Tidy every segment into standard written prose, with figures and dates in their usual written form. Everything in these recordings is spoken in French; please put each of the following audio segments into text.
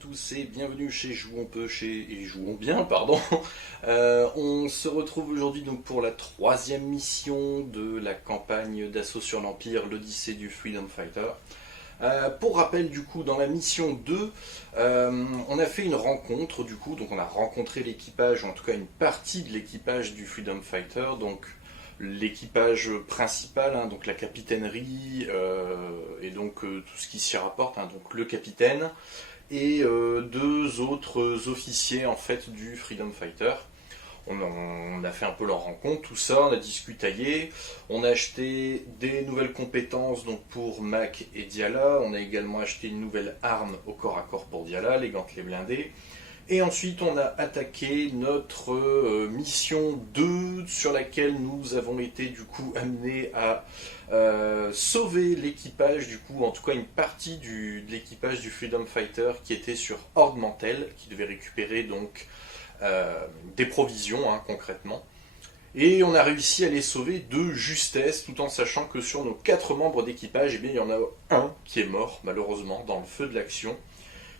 tous et bienvenue chez Jouons peu et Jouons bien, pardon. On se retrouve aujourd'hui donc pour la troisième mission de la campagne d'assaut sur l'Empire, l'Odyssée du Freedom Fighter. Pour rappel, du coup, dans la mission 2, on a fait une rencontre, du coup, donc on a rencontré l'équipage, ou en tout cas une partie de l'équipage du Freedom Fighter, donc l'équipage principal, hein, donc la capitainerie, et donc tout ce qui s'y rapporte, hein, donc le capitaine, et deux autres officiers en fait du Freedom Fighter. On a fait un peu leur rencontre, tout ça, on a discutaillé, on a acheté des nouvelles compétences donc pour Mac et Diala, on a également acheté une nouvelle arme au corps à corps pour Diala, les gantelets blindés, et ensuite on a attaqué notre mission 2 sur laquelle nous avons été du coup amenés à sauver l'équipage, du coup en tout cas une partie de l'équipage du Freedom Fighter qui était sur Horde Mantel, qui devait récupérer donc des provisions, hein, concrètement. Et on a réussi à les sauver de justesse, tout en sachant que sur nos 4 membres d'équipage, eh bien, il y en a un qui est mort, malheureusement, dans le feu de l'action,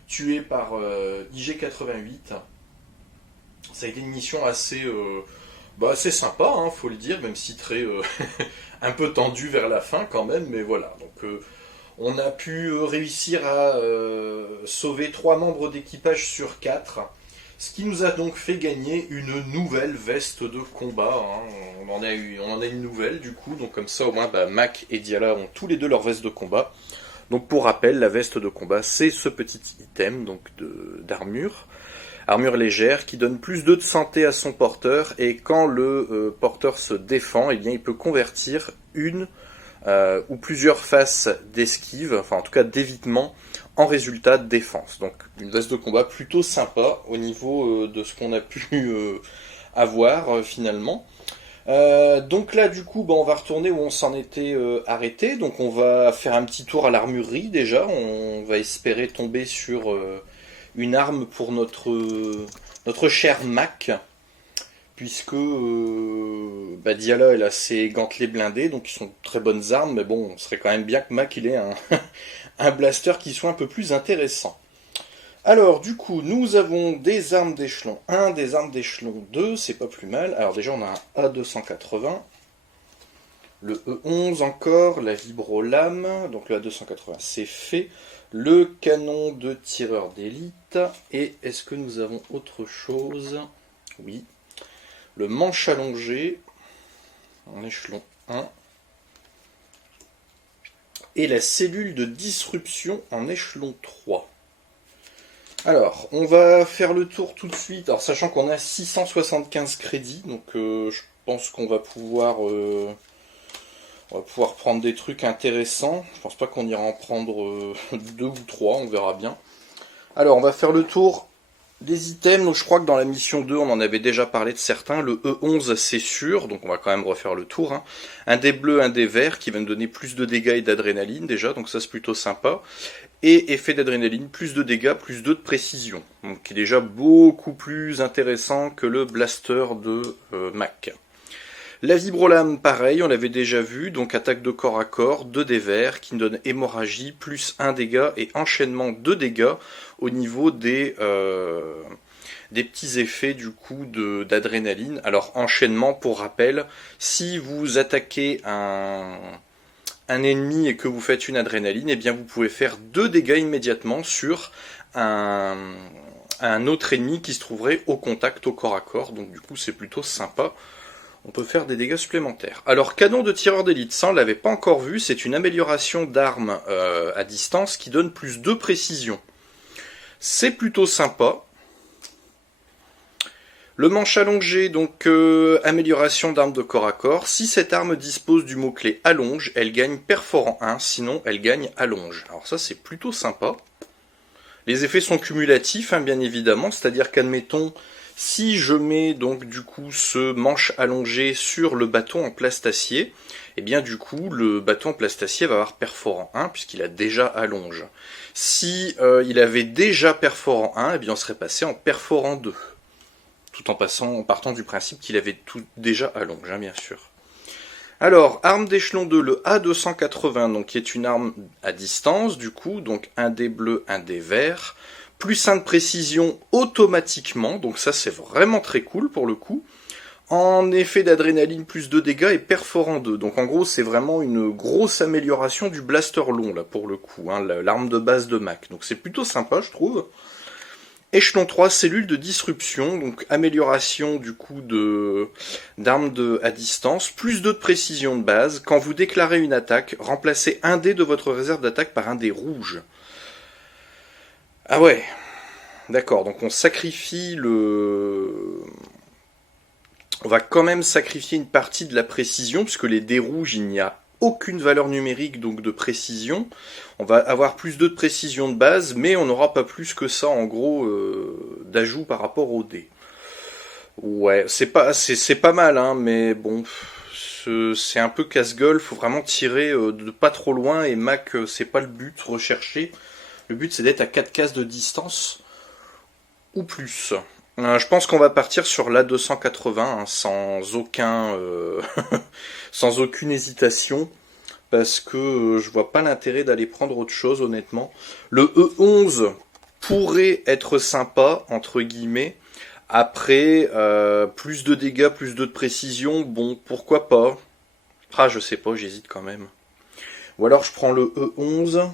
tué par IG-88. Ça a été une mission assez sympa, hein, faut le dire, même si très un peu tendue vers la fin quand même, mais voilà. Donc on a pu réussir à sauver 3 membres d'équipage sur 4. Ce qui nous a donc fait gagner une nouvelle veste de combat. Hein. On en a une nouvelle du coup, donc comme ça au moins Mac et Diala ont tous les deux leur veste de combat. Donc pour rappel, la veste de combat c'est ce petit item donc d'armure. Armure légère qui donne plus 2 de santé à son porteur, et quand le porteur se défend, eh bien, il peut convertir une ou plusieurs faces d'esquive, enfin en tout cas d'évitement, en résultat de défense. Donc une veste de combat plutôt sympa au niveau de ce qu'on a pu avoir finalement. Donc là du coup on va retourner où on s'en était arrêté. Donc on va faire un petit tour à l'armurerie déjà. On va espérer tomber sur une arme pour notre cher Mac. Puisque Diala elle a ses gantelets blindés, donc ils sont de très bonnes armes, mais bon, on serait quand même bien que Mac il ait un blaster qui soit un peu plus intéressant. Alors du coup, nous avons des armes d'échelon 1, des armes d'échelon 2, c'est pas plus mal. Alors déjà on a un A280, le E11 encore, la vibrolame, donc le A280 c'est fait, le canon de tireur d'élite, et est-ce que nous avons autre chose? Oui. Le manche allongé en échelon 1 et la cellule de disruption en échelon 3. Alors, on va faire le tour tout de suite, alors sachant qu'on a 675 crédits, donc je pense qu'on va pouvoir prendre des trucs intéressants. Je pense pas qu'on ira en prendre 2 ou 3, on verra bien. Alors, on va faire le tour des items. Donc je crois que dans la mission 2, on en avait déjà parlé de certains. Le E11, c'est sûr, donc on va quand même refaire le tour. Hein. Un dé bleu, un dé vert, qui va me donner plus de dégâts et d'adrénaline déjà, donc ça c'est plutôt sympa. Et effet d'adrénaline, plus de dégâts, plus 2 de précision. Donc qui est déjà beaucoup plus intéressant que le blaster de Mac. La vibrolame, pareil, on l'avait déjà vu, donc attaque de corps à corps, 2 dés verts, qui donne hémorragie, plus 1 dégât et enchaînement 2 dégâts au niveau des petits effets du coup d'adrénaline. Alors enchaînement, pour rappel, si vous attaquez un ennemi et que vous faites une adrénaline, eh bien vous pouvez faire 2 dégâts immédiatement sur un autre ennemi qui se trouverait au contact au corps à corps, donc du coup c'est plutôt sympa. On peut faire des dégâts supplémentaires. Alors, canon de tireur d'élite, ça on l'avait pas encore vu, c'est une amélioration d'armes à distance qui donne plus de précision. C'est plutôt sympa. Le manche allongé, donc amélioration d'armes de corps à corps. Si cette arme dispose du mot-clé allonge, elle gagne perforant 1, sinon elle gagne allonge. Alors ça c'est plutôt sympa. Les effets sont cumulatifs, hein, bien évidemment, c'est-à-dire qu'admettons, si je mets donc du coup ce manche allongé sur le bâton en plastacier, et bien du coup le bâton en plastacier va avoir perforant 1 puisqu'il a déjà allonge. Si il avait déjà perforant 1, et bien on serait passé en perforant 2. Tout en partant du principe qu'il avait tout déjà allonge, hein, bien sûr. Alors, arme d'échelon 2, le A280, donc qui est une arme à distance, du coup, donc un dé bleu, un dé vert, plus 1 de précision automatiquement, donc ça c'est vraiment très cool pour le coup. En effet d'adrénaline, plus 2 dégâts et perforant 2. Donc en gros c'est vraiment une grosse amélioration du blaster long là pour le coup, hein, l'arme de base de Mac. Donc c'est plutôt sympa je trouve. Échelon 3, cellule de disruption, donc amélioration du coup d'armes à distance, plus 2 de précision de base. Quand vous déclarez une attaque, remplacez un dé de votre réserve d'attaque par un dé rouge. Ah ouais, d'accord, donc on sacrifie On va quand même sacrifier une partie de la précision, puisque les dés rouges, il n'y a aucune valeur numérique donc de précision. On va avoir plus 2 de précision de base, mais on n'aura pas plus que ça en gros d'ajout par rapport aux dés. Ouais, c'est pas mal, hein, mais bon, c'est un peu casse-gueule, faut vraiment tirer de pas trop loin, et Mac, c'est pas le but recherché. Le but c'est d'être à 4 cases de distance, ou plus. Je pense qu'on va partir sur l'A280, hein, sans aucune hésitation, parce que je vois pas l'intérêt d'aller prendre autre chose honnêtement. Le E11 pourrait être sympa, entre guillemets. Après, plus de dégâts, plus de précision, bon, pourquoi pas. Ah, je sais pas, j'hésite quand même. Ou alors je prends le E11,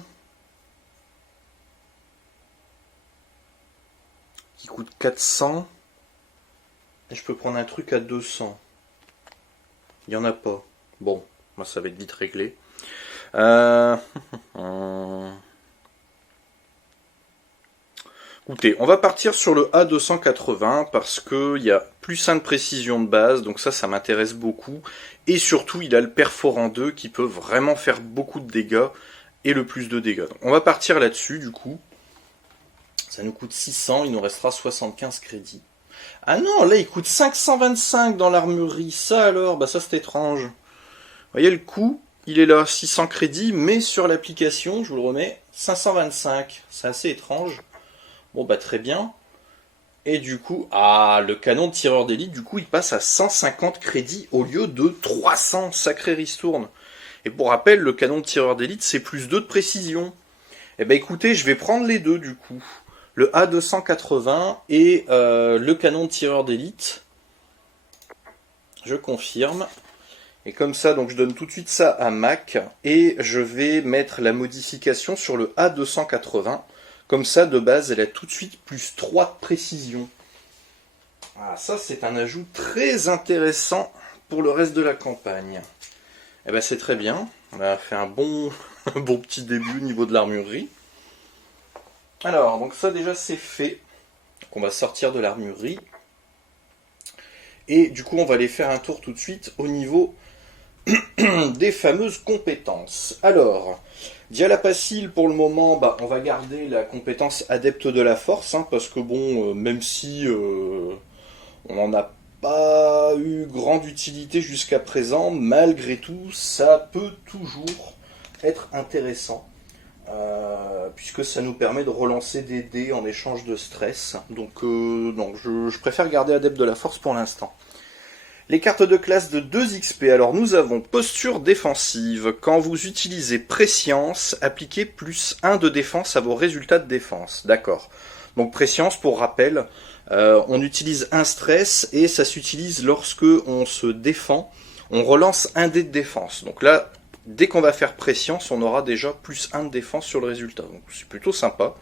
qui coûte 400, et je peux prendre un truc à 200. Il n'y en a pas. Bon, moi ça va être vite réglé. Écoutez, on va partir sur le A280 parce que il y a plus 1 de précision de base, donc ça m'intéresse beaucoup. Et surtout, il a le perforant 2 qui peut vraiment faire beaucoup de dégâts et le plus de dégâts. Donc, on va partir là-dessus du coup. Ça nous coûte 600, il nous restera 75 crédits. Ah non, là il coûte 525 dans l'armurerie, ça alors, bah ça c'est étrange. Vous voyez le coût, il est là, 600 crédits, mais sur l'application, je vous le remets, 525. C'est assez étrange. Bon bah très bien. Et du coup, le canon de tireur d'élite, du coup il passe à 150 crédits au lieu de 300, sacré ristourne. Et pour rappel, le canon de tireur d'élite c'est plus 2 de précision. Eh ben écoutez, je vais prendre les deux du coup. Le A280 et le canon de tireur d'élite. Je confirme. Et comme ça, donc je donne tout de suite ça à Mac. Et je vais mettre la modification sur le A280. Comme ça, de base, elle a tout de suite plus 3 de précision. Ah, ça, c'est un ajout très intéressant pour le reste de la campagne. Eh ben c'est très bien. On a fait un bon petit début au niveau de l'armurerie. Alors, donc ça déjà c'est fait. Donc on va sortir de l'armurerie. Et du coup on va aller faire un tour tout de suite au niveau des fameuses compétences. Alors, Dialapacil pour le moment, on va garder la compétence adepte de la force, hein, parce que bon, même si on n'en a pas eu grande utilité jusqu'à présent, malgré tout, ça peut toujours être intéressant. Puisque ça nous permet de relancer des dés en échange de stress. Donc non, je préfère garder Adepte de la Force pour l'instant. Les cartes de classe de 2 XP. Alors nous avons posture défensive. Quand vous utilisez Prescience, appliquez plus 1 de défense à vos résultats de défense. D'accord. Donc Prescience, pour rappel, on utilise un stress et ça s'utilise lorsque on se défend. On relance un dé de défense. Donc là, dès qu'on va faire Prescience, on aura déjà plus 1 de défense sur le résultat. Donc c'est plutôt sympa.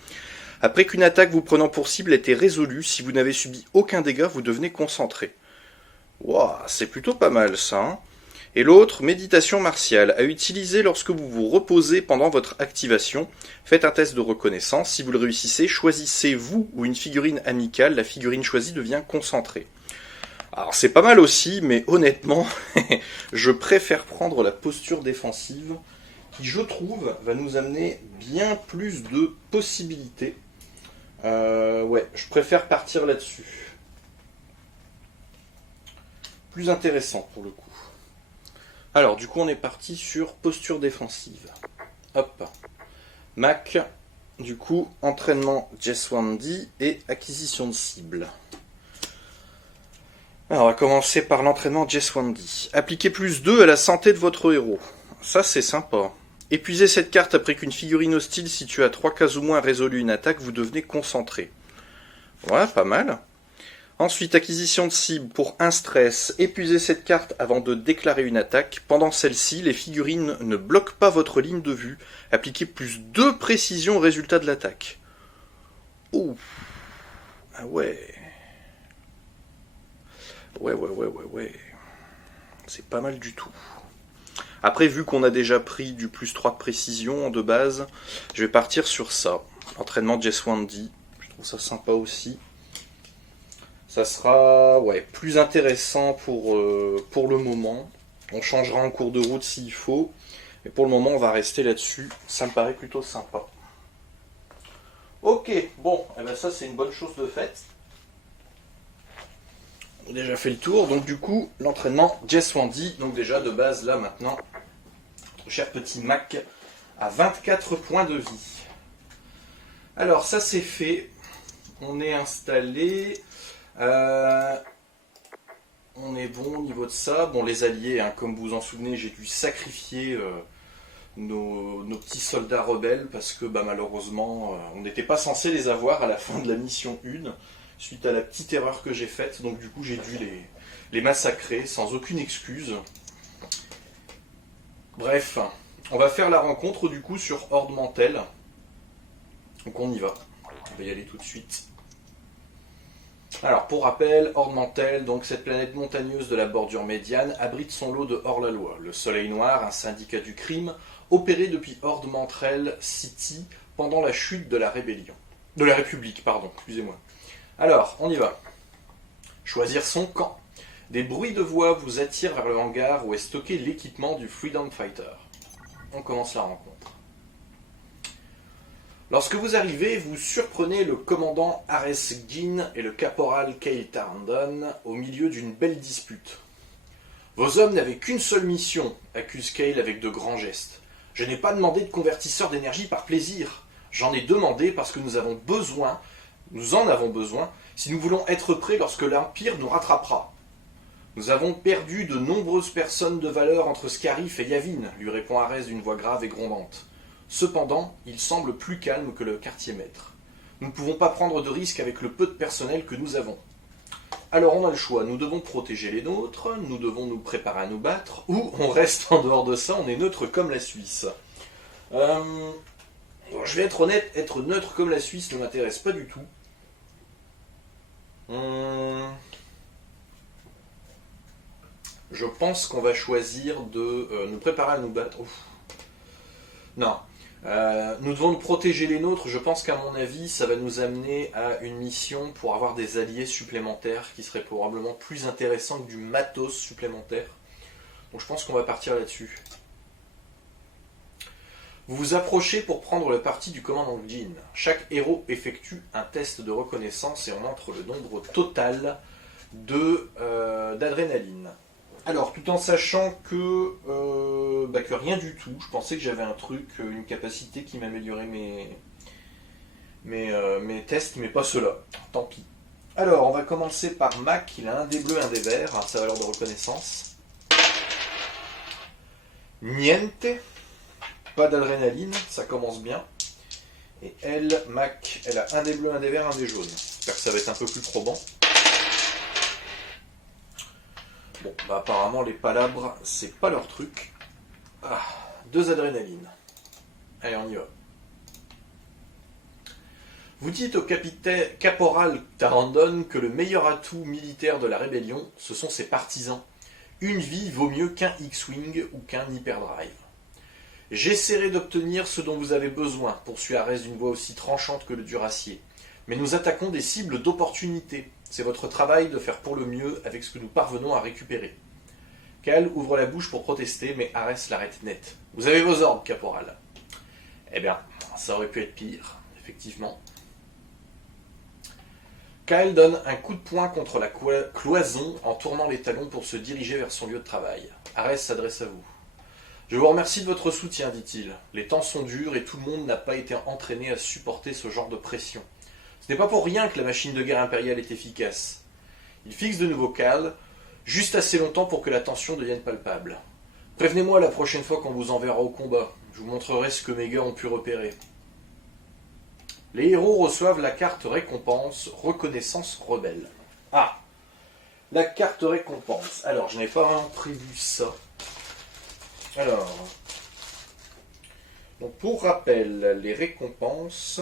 Après qu'une attaque vous prenant pour cible ait été résolue, si vous n'avez subi aucun dégât, vous devenez concentré. Waouh, c'est plutôt pas mal ça. Hein. Et l'autre, méditation martiale, à utiliser lorsque vous vous reposez pendant votre activation. Faites un test de reconnaissance. Si vous le réussissez, choisissez vous ou une figurine amicale. La figurine choisie devient concentrée. Alors c'est pas mal aussi, mais honnêtement, je préfère prendre la posture défensive, qui je trouve va nous amener bien plus de possibilités. Ouais, je préfère partir là-dessus. Plus intéressant pour le coup. Alors du coup on est parti sur posture défensive. Hop. Mac, du coup, entraînement Jeswandi et acquisition de cible. Alors, on va commencer par l'entraînement Jeswandi. Appliquez plus 2 à la santé de votre héros. Ça, c'est sympa. Épuisez cette carte après qu'une figurine hostile située à 3 cases ou moins a résolu une attaque, vous devenez concentré. Ouais, pas mal. Ensuite, acquisition de cible pour un stress. Épuisez cette carte avant de déclarer une attaque. Pendant celle-ci, les figurines ne bloquent pas votre ligne de vue. Appliquez plus 2 précisions au résultat de l'attaque. Ouh. Ah ouais. Ouais. C'est pas mal du tout. Après, vu qu'on a déjà pris du plus 3 de précision de base, je vais partir sur ça. Entraînement de Jess Wendy. Je trouve ça sympa aussi. Ça sera plus intéressant pour le moment. On changera en cours de route s'il faut. Mais pour le moment, on va rester là-dessus. Ça me paraît plutôt sympa. Ok, bon, eh ben ça c'est une bonne chose de faite. On a déjà fait le tour, donc du coup, l'entraînement Jess Wendy. Donc déjà, de base, là maintenant, notre cher petit Mac a 24 points de vie. Alors, ça c'est fait. On est installé. On est bon au niveau de ça. Bon, les alliés, hein, comme vous vous en souvenez, j'ai dû sacrifier nos petits soldats rebelles parce que malheureusement, on n'était pas censé les avoir à la fin de la mission 1 suite à la petite erreur que j'ai faite. Donc du coup, j'ai dû les massacrer sans aucune excuse. Bref, on va faire la rencontre du coup sur Horde Mantell. Donc on y va. On va y aller tout de suite. Alors, pour rappel, Horde Mantell, donc cette planète montagneuse de la bordure médiane, abrite son lot de hors-la-loi. Le Soleil Noir, un syndicat du crime, opéré depuis Horde Mantell City pendant la chute de la rébellion. De la République, pardon, excusez-moi. Alors, on y va. Choisir son camp. Des bruits de voix vous attirent vers le hangar où est stocké l'équipement du Freedom Fighter. On commence la rencontre. Lorsque vous arrivez, vous surprenez le commandant Ares Gin et le caporal Cale Tarandon au milieu d'une belle dispute. Vos hommes n'avaient qu'une seule mission, accuse Cale avec de grands gestes. Je n'ai pas demandé de convertisseur d'énergie par plaisir. J'en ai demandé parce que nous en avons besoin, si nous voulons être prêts lorsque l'Empire nous rattrapera. Nous avons perdu de nombreuses personnes de valeur entre Scarif et Yavin, lui répond Ares d'une voix grave et grondante. Cependant, il semble plus calme que le quartier-maître. Nous ne pouvons pas prendre de risques avec le peu de personnel que nous avons. Alors on a le choix, nous devons protéger les nôtres, nous devons nous préparer à nous battre, ou on reste en dehors de ça, on est neutre comme la Suisse. Je vais être honnête, être neutre comme la Suisse ne m'intéresse pas du tout. Je pense qu'on va choisir de nous préparer à nous battre. Ouf. Non. Nous devons protéger les nôtres. Je pense qu'à mon avis, ça va nous amener à une mission pour avoir des alliés supplémentaires qui seraient probablement plus intéressants que du matos supplémentaire. Donc je pense qu'on va partir là-dessus. Vous vous approchez pour prendre le parti du commandant Jin. Chaque héros effectue un test de reconnaissance et on entre le nombre total d'adrénaline. Alors, tout en sachant que rien du tout, je pensais que j'avais un truc, une capacité qui m'améliorait mes tests, mais pas ceux-là. Tant pis. Alors, on va commencer par Mac, il a un dé bleu, un dé vert, sa valeur de reconnaissance. Niente, pas d'adrénaline, ça commence bien. Et elle, Mac, elle a un dé bleu, un dé vert, un dé jaune. J'espère que ça va être un peu plus probant. Bon, apparemment les palabres, c'est pas leur truc. 2 adrénalines. Allez, on y va. Vous dites au caporal Tarandon que le meilleur atout militaire de la rébellion, ce sont ses partisans. Une vie vaut mieux qu'un X-Wing ou qu'un Hyperdrive. J'essaierai d'obtenir ce dont vous avez besoin, poursuit Ares d'une voix aussi tranchante que le duracier. Mais nous attaquons des cibles d'opportunité. C'est votre travail de faire pour le mieux avec ce que nous parvenons à récupérer. Cal ouvre la bouche pour protester, mais Ares l'arrête net. Vous avez vos ordres, caporal. Eh bien, ça aurait pu être pire, effectivement. Kyle donne un coup de poing contre la cloison en tournant les talons pour se diriger vers son lieu de travail. Ares s'adresse à vous. Je vous remercie de votre soutien, dit-il. Les temps sont durs et tout le monde n'a pas été entraîné à supporter ce genre de pression. Ce n'est pas pour rien que la machine de guerre impériale est efficace. Il fixe de nouveau Cal, juste assez longtemps pour que la tension devienne palpable. Prévenez-moi la prochaine fois qu'on vous enverra au combat. Je vous montrerai ce que mes gars ont pu repérer. Les héros reçoivent la carte récompense Reconnaissance Rebelle. Ah, la carte récompense. Alors, je n'ai pas vraiment prévu ça. Alors, donc pour rappel, les récompenses...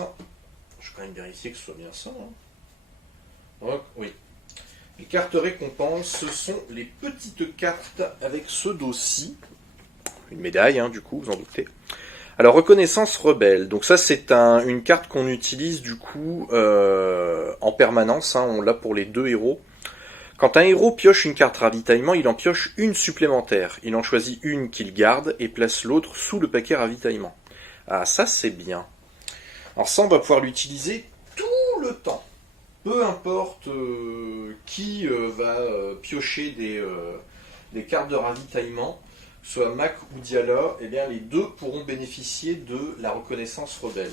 Je vais quand même vérifier que ce soit bien ça. Donc, oui. Les cartes récompenses, ce sont les petites cartes avec ce dos-ci. Une médaille, du coup, vous en doutez. Alors, reconnaissance rebelle. Donc ça, c'est une carte qu'on utilise, du coup, en permanence. On l'a pour les 2 héros. Quand un héros pioche une carte ravitaillement, il en pioche une supplémentaire. Il en choisit une qu'il garde et place l'autre sous le paquet ravitaillement. Ah, ça, c'est bien. Alors ça, on va pouvoir l'utiliser tout le temps. Peu importe qui va piocher des cartes de ravitaillement, que ce soit Mac ou Diala, eh bien les deux pourront bénéficier de la reconnaissance rebelle.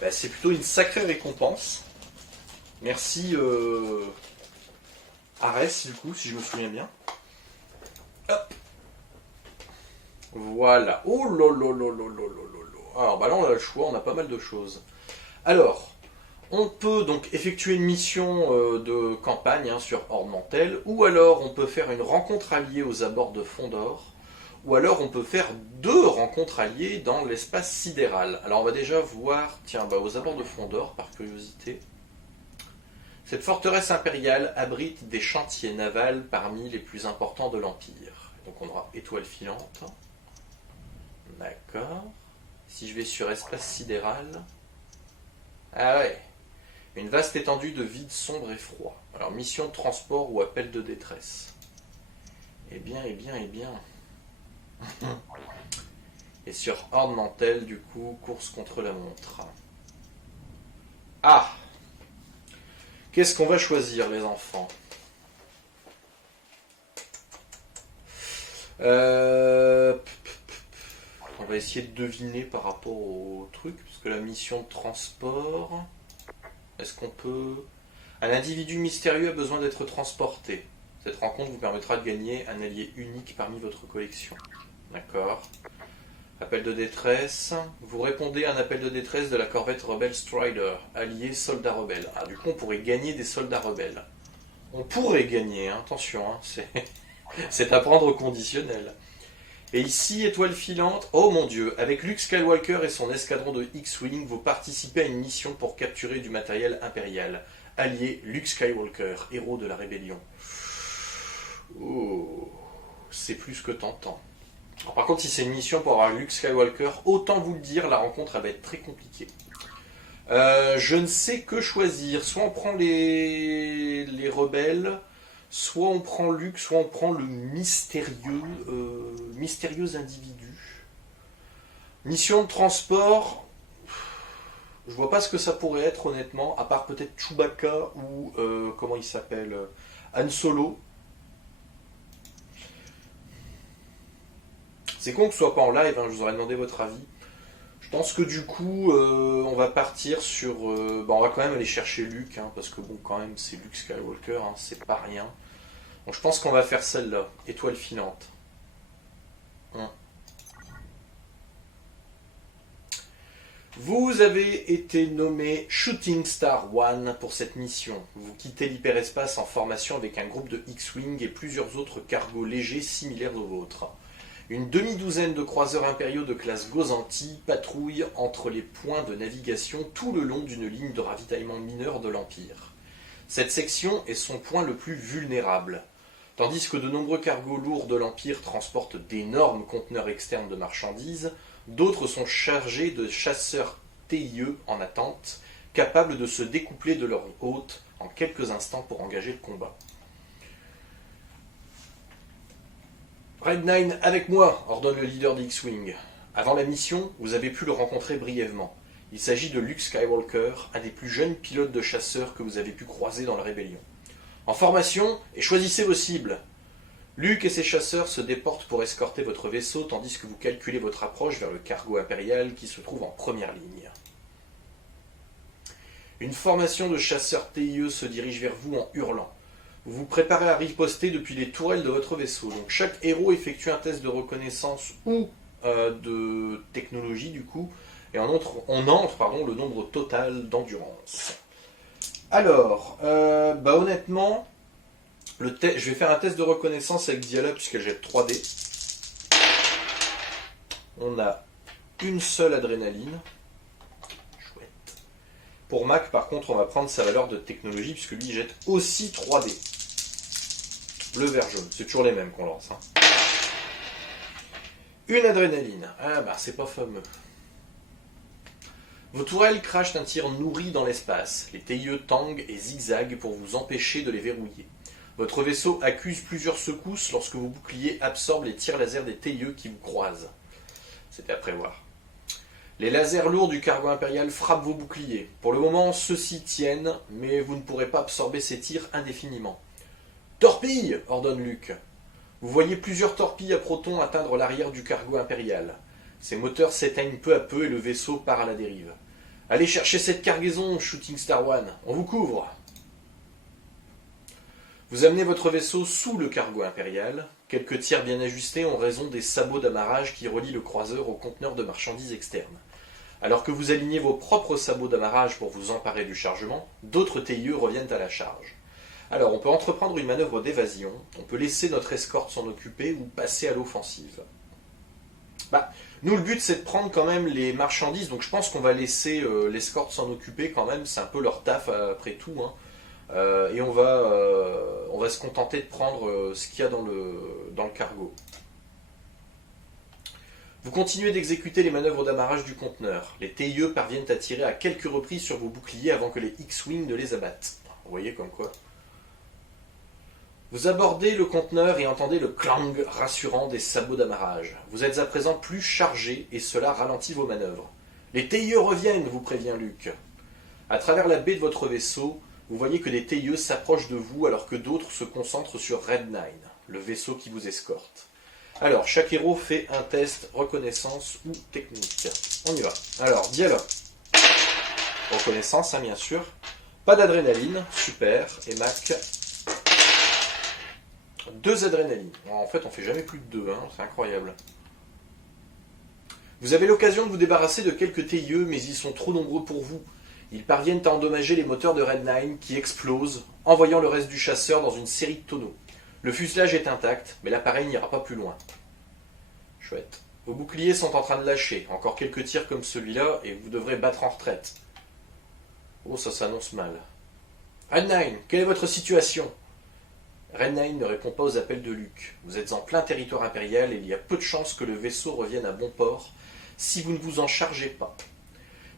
Ben, c'est plutôt une sacrée récompense. Merci Ares, du coup, si je me souviens bien. Hop. Voilà. Oh lolololololololo. Alors, bah là, on a le choix, on a pas mal de choses. Alors, on peut donc effectuer une mission de campagne sur Horde Mantell, ou alors on peut faire une rencontre alliée aux abords de Fondor, ou alors on peut faire 2 rencontres alliées dans l'espace sidéral. Alors on va déjà voir, tiens, aux abords de Fondor, par curiosité. Cette forteresse impériale abrite des chantiers navals parmi les plus importants de l'Empire. Donc on aura étoile filante. D'accord. Si je vais sur espace sidéral... Ah ouais. Une vaste étendue de vide sombre et froid. Alors, mission de transport ou appel de détresse. Eh bien. Et sur Horde Mantell, du coup, course contre la montre. Ah! Qu'est-ce qu'on va choisir, les enfants? On va essayer de deviner par rapport au truc, parce que la mission de transport... Est-ce qu'on peut... Un individu mystérieux a besoin d'être transporté. Cette rencontre vous permettra de gagner un allié unique parmi votre collection. D'accord. Appel de détresse. Vous répondez à un appel de détresse de la corvette rebelle Strider, allié soldat rebelle. Ah, du coup, on pourrait gagner des soldats rebelles. On pourrait gagner, attention, c'est à prendre au conditionnel. Et ici, étoile filante, oh mon dieu, avec Luke Skywalker et son escadron de X-Wing, vous participez à une mission pour capturer du matériel impérial. Allié Luke Skywalker, héros de la rébellion. Oh, c'est plus que tentant. Alors, par contre, si c'est une mission pour avoir Luke Skywalker, autant vous le dire, la rencontre elle va être très compliquée. Je ne sais que choisir. Soit on prend les rebelles... Soit on prend Luke, soit on prend le mystérieux individu. Mission de transport, je vois pas ce que ça pourrait être honnêtement, à part peut-être Chewbacca ou comment il s'appelle, Han Solo. C'est con que ce soit pas en live, je vous aurais demandé votre avis. Je pense que du coup, on va partir sur... on va quand même aller chercher Luke, parce que bon, quand même, c'est Luke Skywalker, c'est pas rien. Donc je pense qu'on va faire celle-là, étoile filante. Vous avez été nommé Shooting Star One pour cette mission. Vous quittez l'hyperespace en formation avec un groupe de X-Wing et plusieurs autres cargos légers similaires aux vôtres. Une demi-douzaine de croiseurs impériaux de classe Gozanti patrouillent entre les points de navigation tout le long d'une ligne de ravitaillement mineur de l'Empire. Cette section est son point le plus vulnérable. Tandis que de nombreux cargos lourds de l'Empire transportent d'énormes conteneurs externes de marchandises, d'autres sont chargés de chasseurs TIE en attente, capables de se découpler de leur hôte en quelques instants pour engager le combat. Red Nine avec moi, ordonne le leader des X-Wing. Avant la mission, vous avez pu le rencontrer brièvement. Il s'agit de Luke Skywalker, un des plus jeunes pilotes de chasseurs que vous avez pu croiser dans la rébellion. En formation, et choisissez vos cibles. Luke et ses chasseurs se déportent pour escorter votre vaisseau tandis que vous calculez votre approche vers le cargo impérial qui se trouve en première ligne. Une formation de chasseurs TIE se dirige vers vous en hurlant. Vous vous préparez à riposter depuis les tourelles de votre vaisseau. Donc chaque héros effectue un test de reconnaissance ou de technologie du coup, et on entre pardon, le nombre total d'endurance. Alors, honnêtement, je vais faire un test de reconnaissance avec Diala puisqu'elle jette 3D. On a une seule adrénaline. Chouette. Pour Mac, par contre, on va prendre sa valeur de technologie puisque lui il jette aussi 3D. Bleu, vert, jaune. C'est toujours les mêmes qu'on lance. Hein. Une adrénaline. Ah bah c'est pas fameux. Vos tourelles crachent un tir nourri dans l'espace. Les TIE tanguent et zigzaguent pour vous empêcher de les verrouiller. Votre vaisseau accuse plusieurs secousses lorsque vos boucliers absorbent les tirs laser des TIE qui vous croisent. C'était à prévoir. Les lasers lourds du cargo impérial frappent vos boucliers. Pour le moment, ceux-ci tiennent, mais vous ne pourrez pas absorber ces tirs indéfiniment. Torpille, ordonne Luke. Vous voyez plusieurs torpilles à protons atteindre l'arrière du cargo impérial. Ces moteurs s'éteignent peu à peu et le vaisseau part à la dérive. Allez chercher cette cargaison, Shooting Star One, on vous couvre. Vous amenez votre vaisseau sous le cargo impérial. Quelques tirs bien ajustés ont raison des sabots d'amarrage qui relient le croiseur au conteneur de marchandises externe. Alors que vous alignez vos propres sabots d'amarrage pour vous emparer du chargement, d'autres TIE reviennent à la charge. Alors, on peut entreprendre une manœuvre d'évasion, on peut laisser notre escorte s'en occuper ou passer à l'offensive. Nous, le but, c'est de prendre quand même les marchandises, donc je pense qu'on va laisser l'escorte s'en occuper quand même, c'est un peu leur taf après tout, hein. Et on va se contenter de prendre ce qu'il y a dans le cargo. Vous continuez d'exécuter les manœuvres d'amarrage du conteneur. Les TIE parviennent à tirer à quelques reprises sur vos boucliers avant que les X-Wing ne les abattent. Vous voyez comme quoi. Vous abordez le conteneur et entendez le clang rassurant des sabots d'amarrage. Vous êtes à présent plus chargé et cela ralentit vos manœuvres. Les TIE reviennent, vous prévient Luke. À travers la baie de votre vaisseau, vous voyez que des TIE s'approchent de vous alors que d'autres se concentrent sur Red 9, le vaisseau qui vous escorte. Alors, chaque héros fait un test reconnaissance ou technique. On y va. Alors, dialogue. Reconnaissance, hein, bien sûr. Pas d'adrénaline, super. Et Mac, 2 adrénalines. En fait, on fait jamais plus de 2, hein, c'est incroyable. Vous avez l'occasion de vous débarrasser de quelques TIE, mais ils sont trop nombreux pour vous. Ils parviennent à endommager les moteurs de Red 9 qui explosent, envoyant le reste du chasseur dans une série de tonneaux. Le fuselage est intact, mais l'appareil n'ira pas plus loin. Chouette. Vos boucliers sont en train de lâcher. Encore quelques tirs comme celui-là, et vous devrez battre en retraite. Oh, ça s'annonce mal. Red 9, quelle est votre situation ? Red 9 ne répond pas aux appels de Luke. Vous êtes en plein territoire impérial et il y a peu de chances que le vaisseau revienne à bon port si vous ne vous en chargez pas.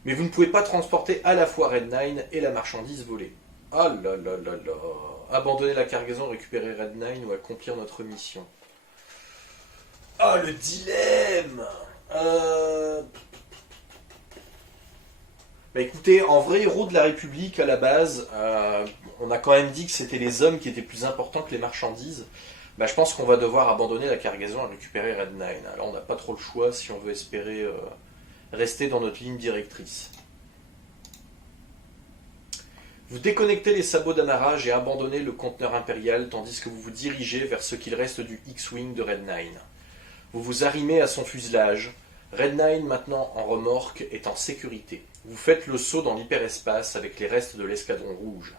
Mais vous ne pouvez pas transporter à la fois Red 9 et la marchandise volée. Ah là là là là. Abandonner la cargaison, récupérer Red 9 ou accomplir notre mission. Ah, le dilemme. Écoutez, en vrai héros de la République à la base, on a quand même dit que c'était les hommes qui étaient plus importants que les marchandises. Je pense qu'on va devoir abandonner la cargaison et récupérer Red 9. Alors on n'a pas trop le choix si on veut espérer rester dans notre ligne directrice. Vous déconnectez les sabots d'amarrage et abandonnez le conteneur impérial tandis que vous vous dirigez vers ce qu'il reste du X-Wing de Red 9. Vous vous arrimez à son fuselage. Red 9, maintenant en remorque, est en sécurité. Vous faites le saut dans l'hyperespace avec les restes de l'escadron rouge.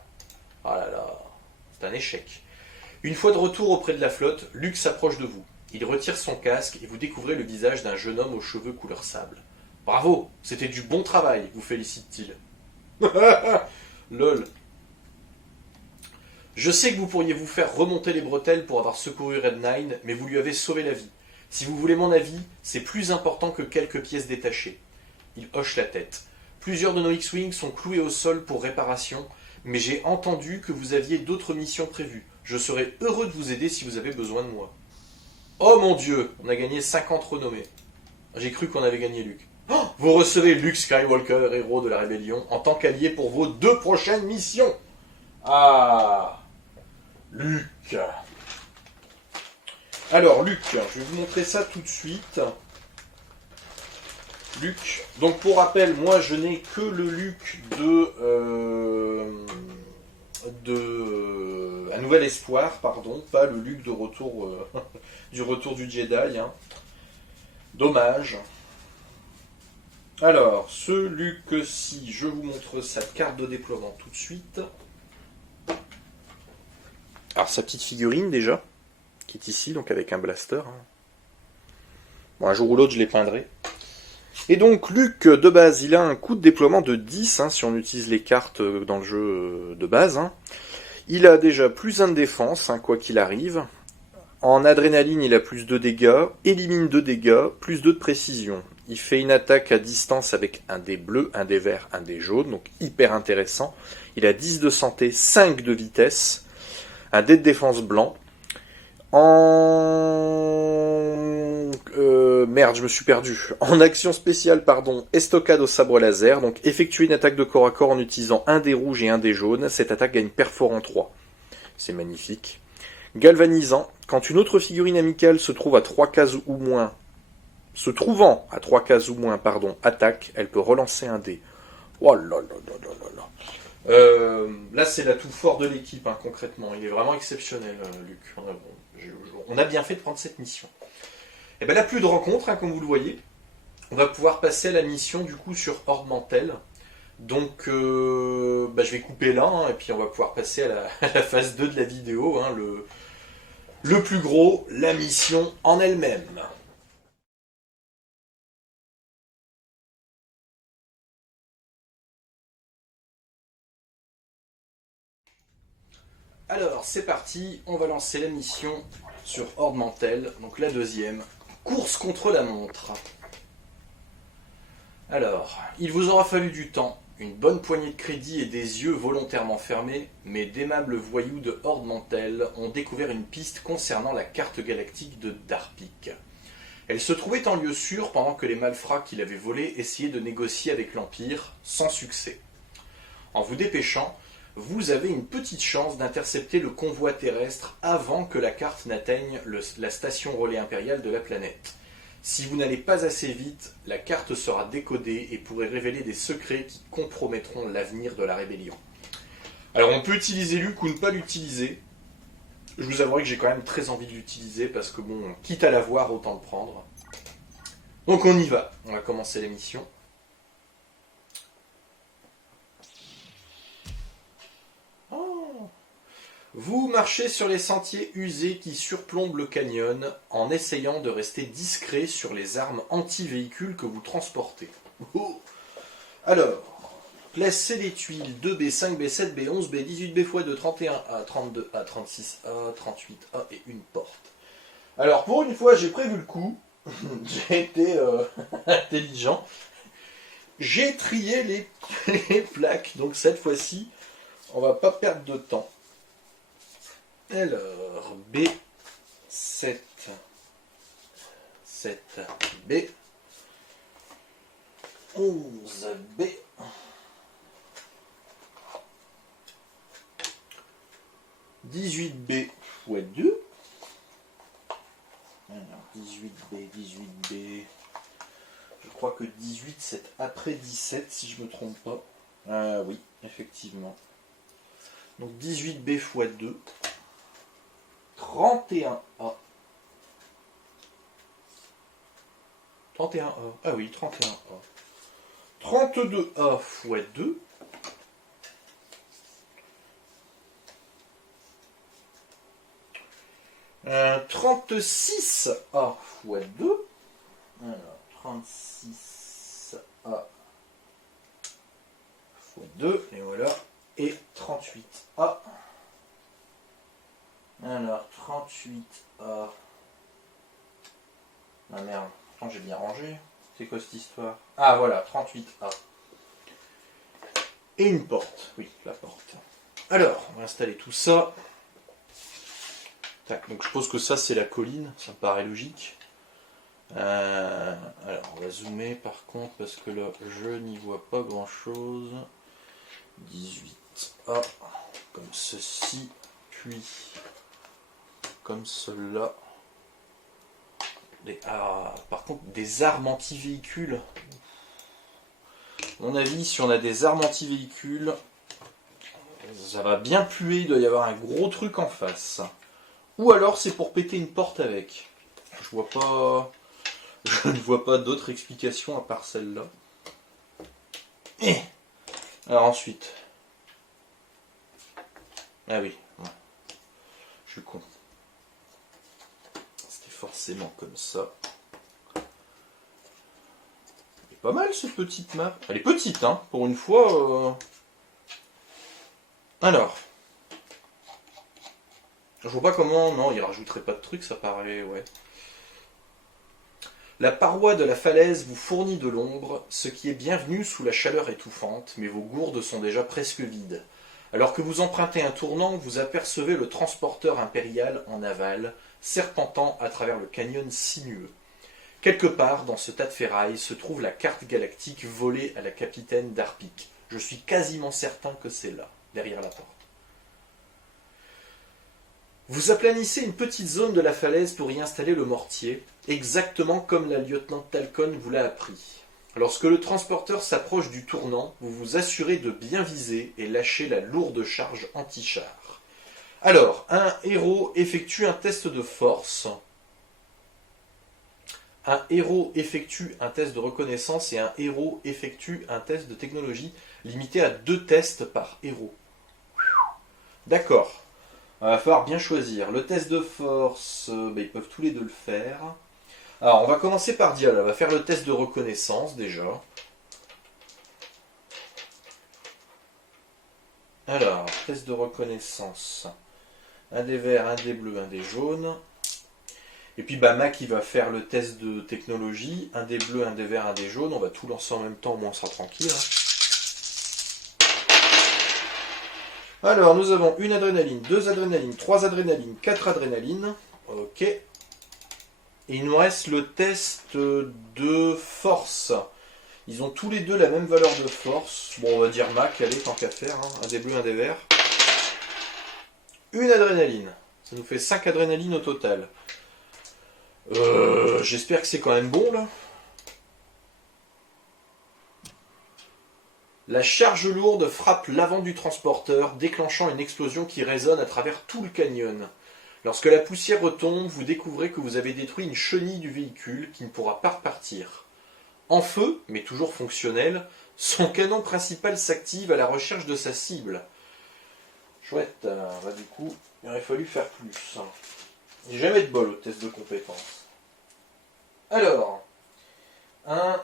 Ah là là, c'est un échec. Une fois de retour auprès de la flotte, Luke s'approche de vous. Il retire son casque et vous découvrez le visage d'un jeune homme aux cheveux couleur sable. Bravo, c'était du bon travail, vous félicite-t-il. Lol. Je sais que vous pourriez vous faire remonter les bretelles pour avoir secouru Red 9, mais vous lui avez sauvé la vie. Si vous voulez mon avis, c'est plus important que quelques pièces détachées. Il hoche la tête. Plusieurs de nos X-Wing sont cloués au sol pour réparation, mais j'ai entendu que vous aviez d'autres missions prévues. Je serai heureux de vous aider si vous avez besoin de moi. Oh mon Dieu, on a gagné 50 renommées. J'ai cru qu'on avait gagné Luke. Oh, vous recevez Luke Skywalker, héros de la rébellion, en tant qu'allié pour vos 2 prochaines missions. Ah, Luke. Alors, Luke, je vais vous montrer ça tout de suite. Luke. Donc, pour rappel, moi, je n'ai que le Luke de Un Nouvel Espoir, pardon, pas le Luke de retour du retour du Jedi. Hein. Dommage. Alors, ce Luc-ci, je vous montre sa carte de déploiement tout de suite. Alors, sa petite figurine déjà, qui est ici, donc avec un blaster. Bon, un jour ou l'autre, je les peindrai. Et donc, Luc, de base, il a un coût de déploiement de 10, si on utilise les cartes dans le jeu de base. Il a déjà plus 1 de défense, quoi qu'il arrive. En adrénaline, il a plus 2 dégâts, élimine 2 dégâts, plus 2 de précision. Il fait une attaque à distance avec un dé bleu, un dé vert, un dé jaune, donc hyper intéressant. Il a 10 de santé, 5 de vitesse, un dé de défense blanc. Merde, je me suis perdu. En action spéciale, estocade au sabre laser, donc effectuer une attaque de corps à corps en utilisant un dé rouge et un dé jaune. Cette attaque gagne perforant 3. C'est magnifique. Galvanisant, quand une autre figurine amicale se trouve à 3 cases ou moins, attaque, elle peut relancer un dé. Oh là là là là là là. Là, c'est l'atout fort de l'équipe, concrètement. Il est vraiment exceptionnel, Luc. On a bien fait de prendre cette mission. Et bien là, plus de rencontres, comme vous le voyez. On va pouvoir passer à la mission, du coup, sur Horde Mantell. Donc, je vais couper là, et puis on va pouvoir passer à la phase 2 de la vidéo, le plus gros, la mission en elle-même. Alors, c'est parti, on va lancer la mission sur Horde Mantell, donc la deuxième, course contre la montre. Alors, il vous aura fallu du temps, une bonne poignée de crédit et des yeux volontairement fermés, mais d'aimables voyous de Horde Mantell ont découvert une piste concernant la carte galactique de Darpik. Elle se trouvait en lieu sûr pendant que les malfrats qui l'avaient volée essayaient de négocier avec l'Empire, sans succès. En vous dépêchant, vous avez une petite chance d'intercepter le convoi terrestre avant que la carte n'atteigne la station relais impériale de la planète. Si vous n'allez pas assez vite, la carte sera décodée et pourrait révéler des secrets qui compromettront l'avenir de la rébellion. Alors on peut utiliser Luc ou ne pas l'utiliser. Je vous avouerai que j'ai quand même très envie de l'utiliser parce que quitte à l'avoir, autant le prendre. Donc on y va, on va commencer la mission. Vous marchez sur les sentiers usés qui surplombent le canyon en essayant de rester discret sur les armes anti-véhicules que vous transportez. Alors, placez les tuiles 2B, 5B, 7B, 11B, 18B x2, 31A, 32A, 36A, 38A et une porte. Alors, pour une fois, j'ai prévu le coup. J'ai été intelligent. J'ai trié les plaques. Donc, cette fois-ci, on va pas perdre de temps. Alors, B7, 7B, 11B, 18B x 2. Alors, 18B, 18B. Je crois que 18 c'est après 17 si je me trompe pas. Ah oui, effectivement. Donc 18B x 2. 31A. 31A. Ah oui, 31A. 32A x 2. Euh, 36A x 2. Alors, 36A x 2. Et voilà. Et 38A. Alors, 38A. Ah merde, pourtant j'ai bien rangé. C'est quoi cette histoire? Ah voilà, 38A. Et une porte. Oui, la porte. Alors, on va installer tout ça. Tac, donc je suppose que ça c'est la colline, ça me paraît logique. Alors, on va zoomer par contre, parce que là, je n'y vois pas grand chose. 18A, comme ceci, puis comme cela. Par contre, des armes anti-véhicules. À mon avis, si on a des armes anti-véhicules, ça va bien puer, il doit y avoir un gros truc en face. Ou alors c'est pour péter une porte avec. Je vois pas. Je ne vois pas d'autre explication à part celle-là. Alors ensuite. Ah oui, ouais. Je suis con. C'était forcément comme ça. Elle est pas mal cette petite map. Elle est petite, hein, pour une fois. Alors. Je vois pas comment. Non, il rajouterait pas de trucs, ça paraît. Ouais. La paroi de la falaise vous fournit de l'ombre, ce qui est bienvenu sous la chaleur étouffante, mais vos gourdes sont déjà presque vides. Alors que vous empruntez un tournant, vous apercevez le transporteur impérial en aval, serpentant à travers le canyon sinueux. Quelque part, dans ce tas de ferraille, se trouve la carte galactique volée à la capitaine d'Arpic. Je suis quasiment certain que c'est là, derrière la porte. Vous aplanissez une petite zone de la falaise pour y installer le mortier, exactement comme la lieutenant Talcon vous l'a appris. Lorsque le transporteur s'approche du tournant, vous vous assurez de bien viser et lâcher la lourde charge anti-char. Alors, un héros effectue un test de force. Un héros effectue un test de reconnaissance et un héros effectue un test de technologie limité à 2 tests par héros. D'accord. Il va falloir bien choisir. Le test de force, ils peuvent tous les deux le faire. Alors, on va commencer par Dial. Elle va faire le test de reconnaissance déjà. Alors, test de reconnaissance. Un des verts, un des bleus, un des jaunes. Et puis Mac il va faire le test de technologie. Un des bleus, un des verts, un des jaunes. On va tout lancer en même temps, au moins on sera tranquille. Alors, nous avons une adrénaline, 2 adrénalines, 3 adrénalines, 4 adrénalines. Ok. Et il nous reste le test de force. Ils ont tous les deux la même valeur de force. Bon, on va dire Mac, allez, tant qu'à faire. Hein. Un des bleus, un des verts. Une adrénaline. Ça nous fait 5 adrénalines au total. J'espère que c'est quand même bon, là. La charge lourde frappe l'avant du transporteur, déclenchant une explosion qui résonne à travers tout le canyon. Lorsque la poussière retombe, vous découvrez que vous avez détruit une chenille du véhicule qui ne pourra pas repartir. En feu, mais toujours fonctionnel, son canon principal s'active à la recherche de sa cible. Chouette, du coup, il aurait fallu faire plus. J'ai jamais de bol au test de compétence. Alors, un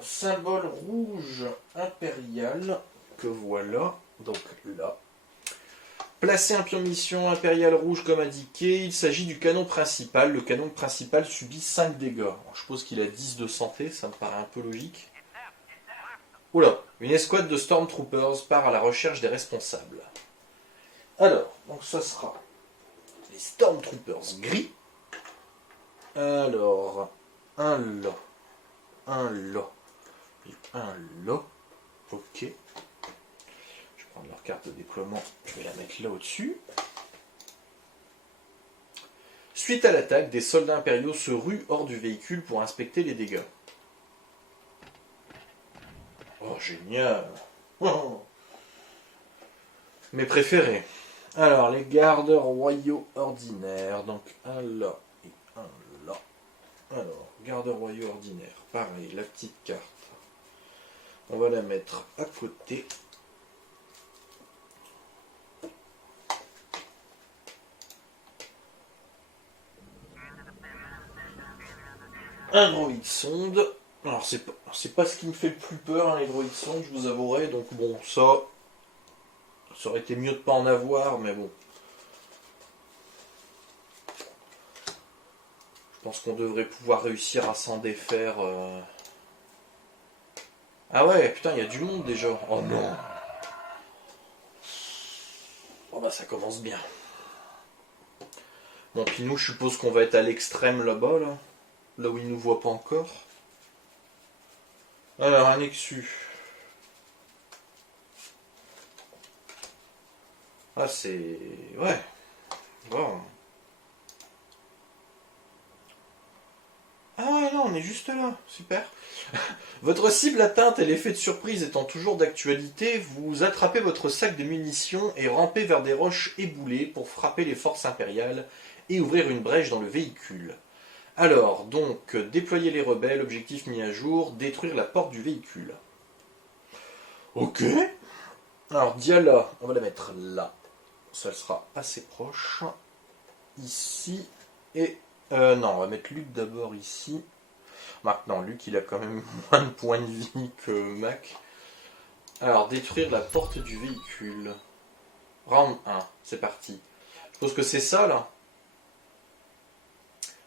symbole rouge impérial que voilà, donc là. Placez un pion mission impérial rouge comme indiqué, il s'agit du canon principal. Le canon principal subit 5 dégâts. Alors, je suppose qu'il a 10 de santé, ça me paraît un peu logique. Oula, une escouade de Stormtroopers part à la recherche des responsables. Alors, donc ça sera les Stormtroopers gris. Alors, un là, un là, et un là. Ok. Je vais prendre leur carte de déploiement, je vais la mettre là au-dessus. Suite à l'attaque, des soldats impériaux se ruent hors du véhicule pour inspecter les dégâts. Oh, génial! Oh. Mes préférés. Alors, les gardes royaux ordinaires. Donc, un là et un là. Alors, garde royaux ordinaires. Pareil, la petite carte. On va la mettre à côté. Un droïde sonde. Alors, c'est pas ce qui me fait le plus peur, hein, les droïdes sondes, je vous avouerai. Donc, bon, ça aurait été mieux de pas en avoir, mais bon. Je pense qu'on devrait pouvoir réussir à s'en défaire. Ah ouais, putain, il y a du monde déjà. Oh non. Oh bah ça commence bien. Bon, puis nous, je suppose qu'on va être à l'extrême là-bas, là où ils nous voient pas encore. Alors, un Nexus. Ah, c'est... Ouais. Bon. Ah ouais, non, on est juste là. Super. Votre cible atteinte et l'effet de surprise étant toujours d'actualité, vous attrapez votre sac de munitions et rampez vers des roches éboulées pour frapper les forces impériales et ouvrir une brèche dans le véhicule. Alors, donc, déployer les rebelles, objectif mis à jour, détruire la porte du véhicule. Ok. Alors, Diala, on va la mettre là. Ça sera assez proche. Ici. Et... non, on va mettre Luc d'abord ici. Maintenant, Luc, il a quand même moins de points de vie que Mac. Alors, détruire la porte du véhicule. Round 1, c'est parti. Je suppose que c'est ça, là.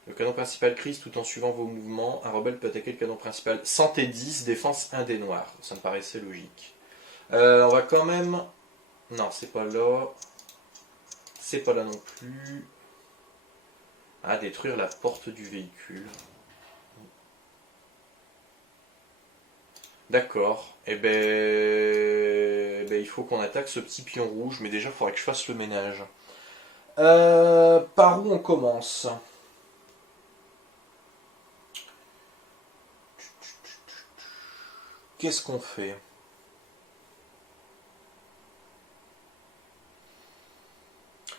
Le canon principal crise tout en suivant vos mouvements. Un rebelle peut attaquer le canon principal. Santé 10, défense 1 des noirs. Ça me paraissait logique. On va quand même... Non, c'est pas là. C'est pas là non plus. Ah, détruire la porte du véhicule. D'accord. Il faut qu'on attaque ce petit pion rouge, mais déjà, il faudrait que je fasse le ménage. Par où on commence? Qu'est-ce qu'on fait?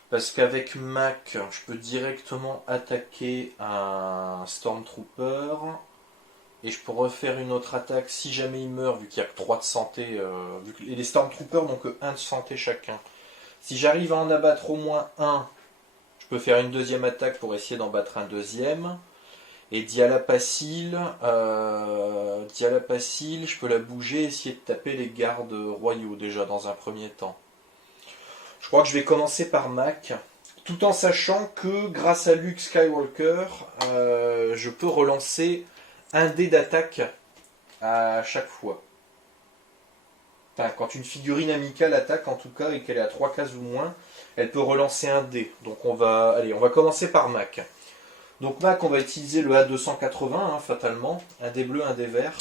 Parce qu'avec Mac, je peux directement attaquer un Stormtrooper. Et je peux refaire une autre attaque si jamais il meurt, vu qu'il n'y a que 3 de santé. Et les Stormtroopers n'ont que 1 de santé chacun. Si j'arrive à en abattre au moins un, je peux faire une deuxième attaque pour essayer d'en battre un deuxième. Et Dialapacil, je peux la bouger et essayer de taper les gardes royaux déjà dans un premier temps. Je crois que je vais commencer par Mac, tout en sachant que grâce à Luke Skywalker, je peux relancer un dé d'attaque à chaque fois. Enfin, quand une figurine amicale attaque en tout cas et qu'elle est à 3 cases ou moins, elle peut relancer un dé. Donc on va commencer par Mac. Donc Mac, on va utiliser le A280 fatalement, un dé bleu, un dé vert.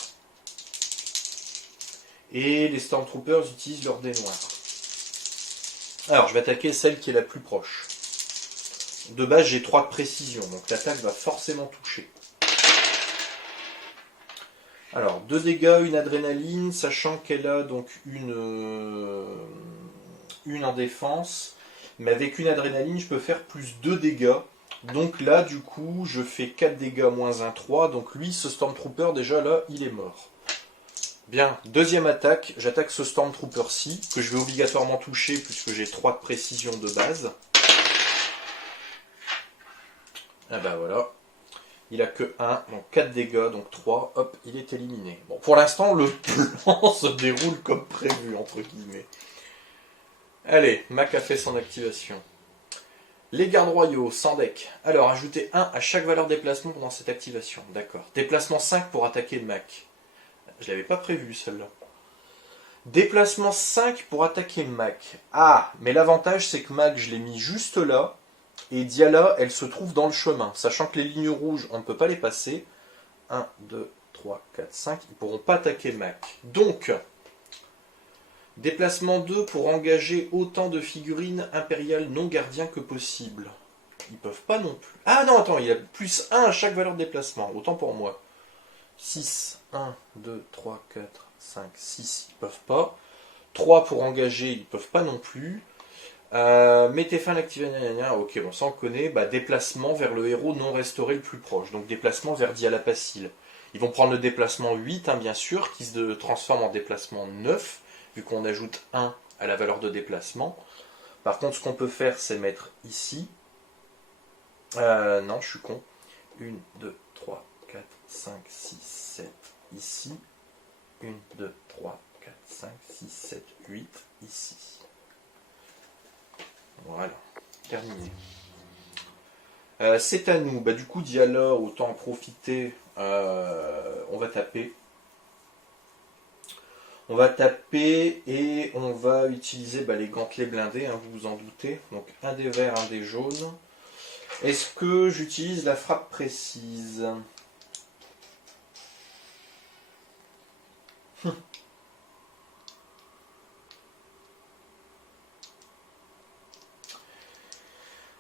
Et les Stormtroopers utilisent leur dé noir. Alors je vais attaquer celle qui est la plus proche. De base j'ai 3 de précision, donc l'attaque va forcément toucher. Alors, 2 dégâts, une adrénaline, sachant qu'elle a donc une en défense. Mais avec une adrénaline, je peux faire plus 2 dégâts. Donc là, du coup, je fais 4 dégâts moins 1, 3. Donc lui, ce Stormtrooper, déjà là, il est mort. Bien, deuxième attaque, j'attaque ce Stormtrooper-ci, que je vais obligatoirement toucher puisque j'ai 3 de précision de base. Ah bah voilà. Il a que 1, donc 4 dégâts, donc 3, hop, il est éliminé. Bon, pour l'instant, le plan se déroule comme prévu, entre guillemets. Allez, Mac a fait son activation. Les gardes royaux, sans deck. Alors, ajoutez 1 à chaque valeur déplacement pendant cette activation. D'accord. Déplacement 5 pour attaquer Mac. Je l'avais pas prévu, celle-là. Déplacement 5 pour attaquer Mac. Ah, mais l'avantage, c'est que Mac, je l'ai mis juste là. Et Diala, elle se trouve dans le chemin. Sachant que les lignes rouges, on ne peut pas les passer. 1, 2, 3, 4, 5. Ils ne pourront pas attaquer Mac. Donc, déplacement 2 pour engager autant de figurines impériales non gardiens que possible. Ils peuvent pas non plus. Ah non, attends, il y a plus 1 à chaque valeur de déplacement. Autant pour moi. 6, 1, 2, 3, 4, 5, 6. Ils peuvent pas. 3 pour engager, ils peuvent pas non plus. Mettez fin à l'activation. Ok, bon, ça on connaît. Bah, déplacement vers le héros non restauré le plus proche. Donc déplacement vers Dialapacil. Ils vont prendre le déplacement 8, bien sûr, qui se transforme en déplacement 9, vu qu'on ajoute 1 à la valeur de déplacement. Par contre, ce qu'on peut faire, c'est mettre ici. Non, je suis con. 1, 2, 3, 4, 5, 6, 7, ici. 1, 2, 3, 4, 5, 6, 7, 8, ici. Voilà, terminé. C'est à nous. Bah, du coup, Diala, autant en profiter. On va taper. On va taper et on va utiliser les gantelets blindés, vous vous en doutez. Donc un des verts, un des jaunes. Est-ce que j'utilise la frappe précise?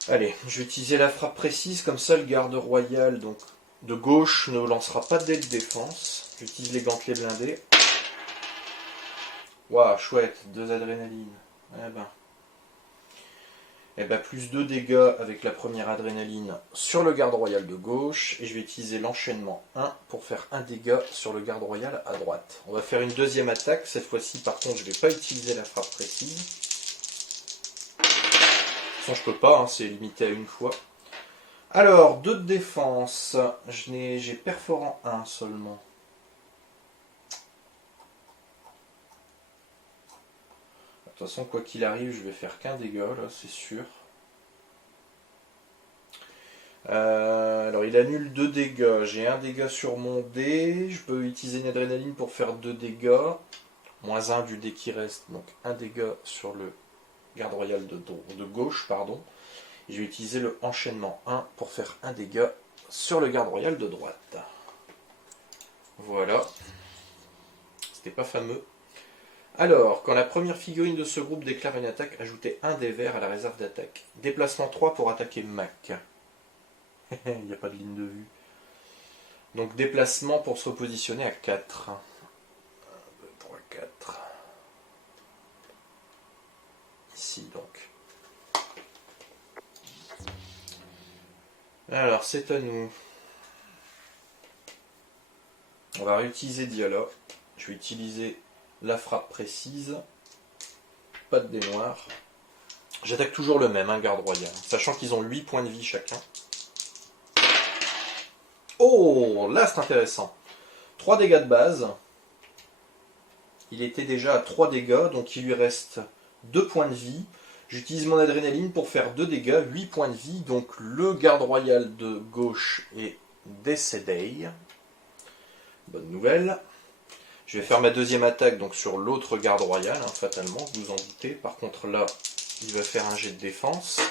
Allez, je vais utiliser la frappe précise, comme ça le garde royal donc de gauche ne lancera pas de dé de défense. J'utilise les gantelets blindés. Waouh, chouette, 2 adrénalines. Eh ben. Et bah plus 2 dégâts avec la première adrénaline sur le garde royal de gauche. Et je vais utiliser l'enchaînement 1 pour faire un dégât sur le garde royal à droite. On va faire une deuxième attaque. Cette fois-ci, par contre, je ne vais pas utiliser la frappe précise. De toute façon, je peux pas, hein, c'est limité à une fois. Alors, 2 de défense. J'ai perforant 1 seulement. De toute façon, quoi qu'il arrive, je vais faire qu'un dégât, là, c'est sûr. Alors, il annule 2 dégâts. J'ai 1 dégât sur mon dé. Je peux utiliser une adrénaline pour faire 2 dégâts. Moins 1 du dé qui reste. Donc, 1 dégât sur le garde royal de gauche, pardon. Et je vais utiliser le enchaînement 1 pour faire 1 dégât sur le garde royal de droite. Voilà. C'était pas fameux. Alors, quand la première figurine de ce groupe déclare une attaque, ajoutez un des verts à la réserve d'attaque. Déplacement 3 pour attaquer Mac. Il n'y a pas de ligne de vue. Donc déplacement pour se repositionner à 4. 1, 2, 3, 4. Ici donc. Alors, c'est à nous. On va réutiliser Diala. Je vais utiliser la frappe précise. Pas de dés noirs. J'attaque toujours le même, garde royal. Sachant qu'ils ont 8 points de vie chacun. Oh, là c'est intéressant. 3 dégâts de base. Il était déjà à 3 dégâts, donc il lui reste 2 points de vie. J'utilise mon adrénaline pour faire 2 dégâts, 8 points de vie. Donc le garde royal de gauche est décédé. Bonne nouvelle. Je vais faire ma deuxième attaque donc sur l'autre garde royal, fatalement, vous vous en doutez. Par contre là, il va faire un jet de défense.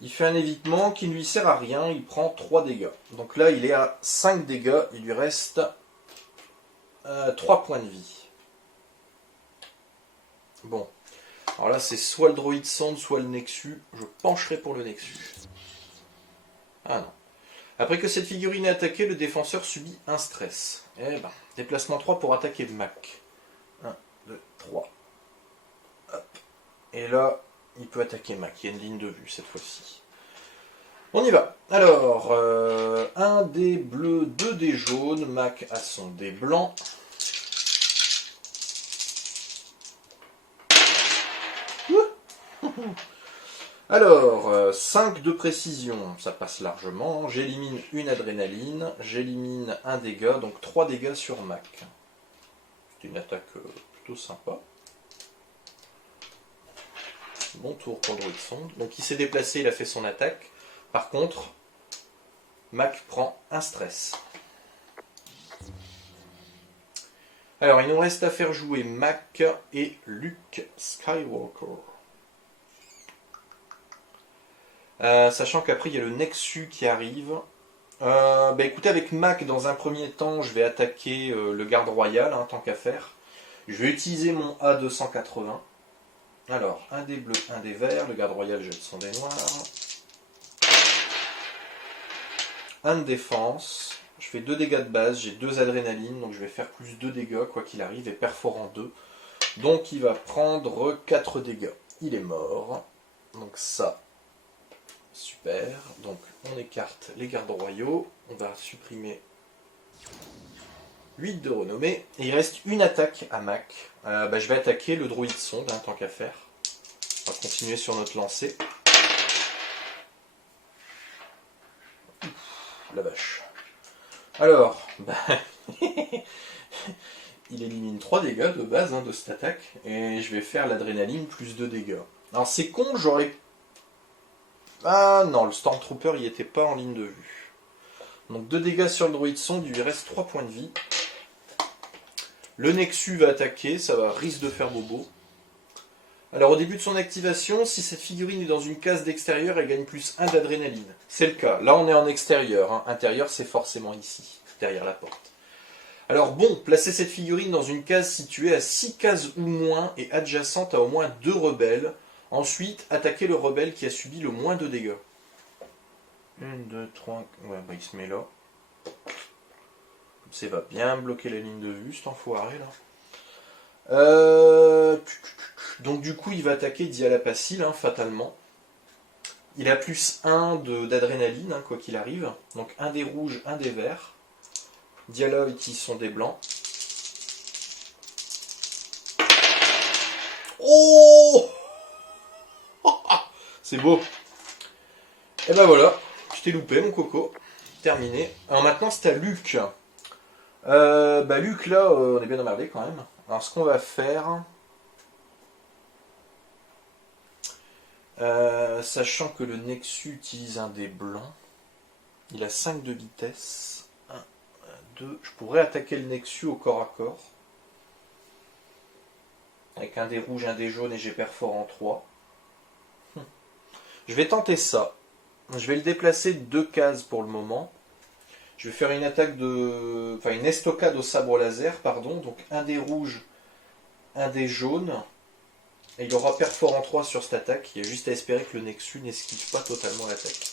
Il fait un évitement qui ne lui sert à rien, il prend 3 dégâts. Donc là, il est à 5 dégâts, il lui reste 3 points de vie. Bon. Alors là, c'est soit le droïde sonde, soit le Nexus. Je pencherai pour le Nexus. Ah non. Après que cette figurine est attaquée, le défenseur subit un stress. Eh ben, déplacement 3 pour attaquer Mac. 1, 2, 3. Hop. Et là, il peut attaquer Mac. Il y a une ligne de vue cette fois-ci. On y va. Alors, un dé bleu, 2 dés jaunes. Mac a son dé blanc. Alors, 5 de précision, ça passe largement. J'élimine une adrénaline, j'élimine un dégât, donc 3 dégâts sur Mac. C'est une attaque plutôt sympa. Bon tour pour le droïde sonde. Donc il s'est déplacé, il a fait son attaque. Par contre, Mac prend un stress. Alors, il nous reste à faire jouer Mac et Luke Skywalker. Sachant qu'après il y a le Nexus qui arrive. Écoutez, avec Mac dans un premier temps, je vais attaquer le garde royal, tant qu'à faire. Je vais utiliser mon A280. Alors, un dé bleu, un dé vert. Le garde royal jette son dé noir. Un de défense. Je fais 2 dégâts de base. J'ai 2 adrénalines, donc je vais faire plus 2 dégâts, quoi qu'il arrive, et perforant 2. Donc il va prendre 4 dégâts. Il est mort. Donc ça. Super, donc on écarte les gardes royaux, on va supprimer 8 de renommée, et il reste une attaque à Mac. Je vais attaquer le droïde sonde, tant qu'à faire. On va continuer sur notre lancée. La vache. Alors, il élimine 3 dégâts de base de cette attaque, et je vais faire l'adrénaline plus 2 dégâts. Alors c'est con, j'aurais... Ah non, le Stormtrooper il était pas en ligne de vue. Donc 2 dégâts sur le droïde sonde, il lui reste 3 points de vie. Le Nexus va attaquer, ça risque de faire bobo. Alors au début de son activation, si cette figurine est dans une case d'extérieur, elle gagne plus 1 d'adrénaline. C'est le cas, là on est en extérieur, intérieur c'est forcément ici, derrière la porte. Alors bon, placez cette figurine dans une case située à 6 cases ou moins et adjacente à au moins 2 rebelles. Ensuite, attaquez le rebelle qui a subi le moins de dégâts. 1, 2, 3... Ouais, il se met là. Ça va bien bloquer la ligne de vue, cet enfoiré, là. Donc du coup, il va attaquer Dialapacil, hein, fatalement. Il a plus 1 d'adrénaline, hein, quoi qu'il arrive. Donc un des rouges, un des verts. Diala utilise son dé blanc. Oh! C'est beau. Et ben voilà, je t'ai loupé mon coco. Terminé. Alors maintenant c'est à Luc. Luc là, on est bien emmerdé quand même. Alors ce qu'on va faire... sachant que le Nexus utilise un dé blanc, il a 5 de vitesse. 1, 2. Je pourrais attaquer le Nexus au corps à corps. Avec un dé rouge, un dé jaune et j'ai perforant 3. Je vais tenter ça. Je vais le déplacer de 2 cases pour le moment. Je vais faire une attaque de... Enfin une estocade au sabre laser, pardon. Donc un dé rouge, un dé jaune. Et il aura perforant 3 sur cette attaque. Il y a juste à espérer que le Nexus n'esquive pas totalement l'attaque.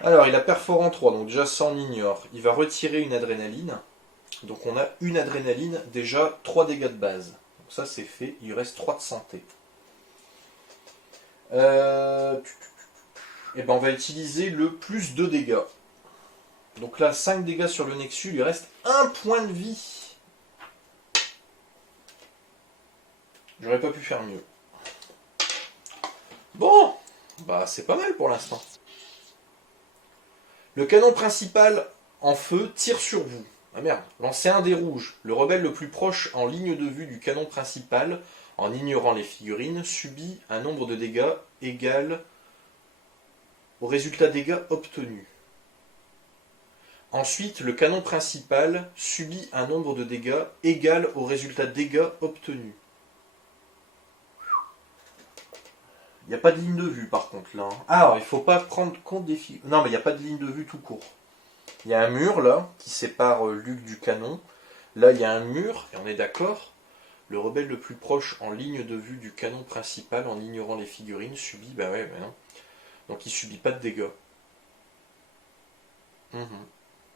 Alors il a perforant 3, donc déjà ça on ignore. Il va retirer une adrénaline. Donc on a une adrénaline, déjà 3 dégâts de base. Donc ça c'est fait, il reste 3 de santé. Et ben on va utiliser le plus 2 dégâts. Donc là 5 dégâts sur le Nexus, il lui reste 1 point de vie. J'aurais pas pu faire mieux. Bon, bah c'est pas mal pour l'instant. Le canon principal en feu tire sur vous. Ah merde, lancez un dé rouge. Le rebelle le plus proche en ligne de vue du canon principal, en ignorant les figurines, subit un nombre de dégâts égal au résultat dégâts obtenus. Ensuite, le canon principal subit un nombre de dégâts égal au résultat dégâts obtenus. Il n'y a pas de ligne de vue par contre là. Ah, alors il ne faut pas prendre compte des figurines. Non, mais il n'y a pas de ligne de vue tout court. Il y a un mur là qui sépare Luc du canon. Là il y a un mur, et on est d'accord. Le rebelle le plus proche en ligne de vue du canon principal en ignorant les figurines subit. Bah ouais, bah non. Donc il subit pas de dégâts.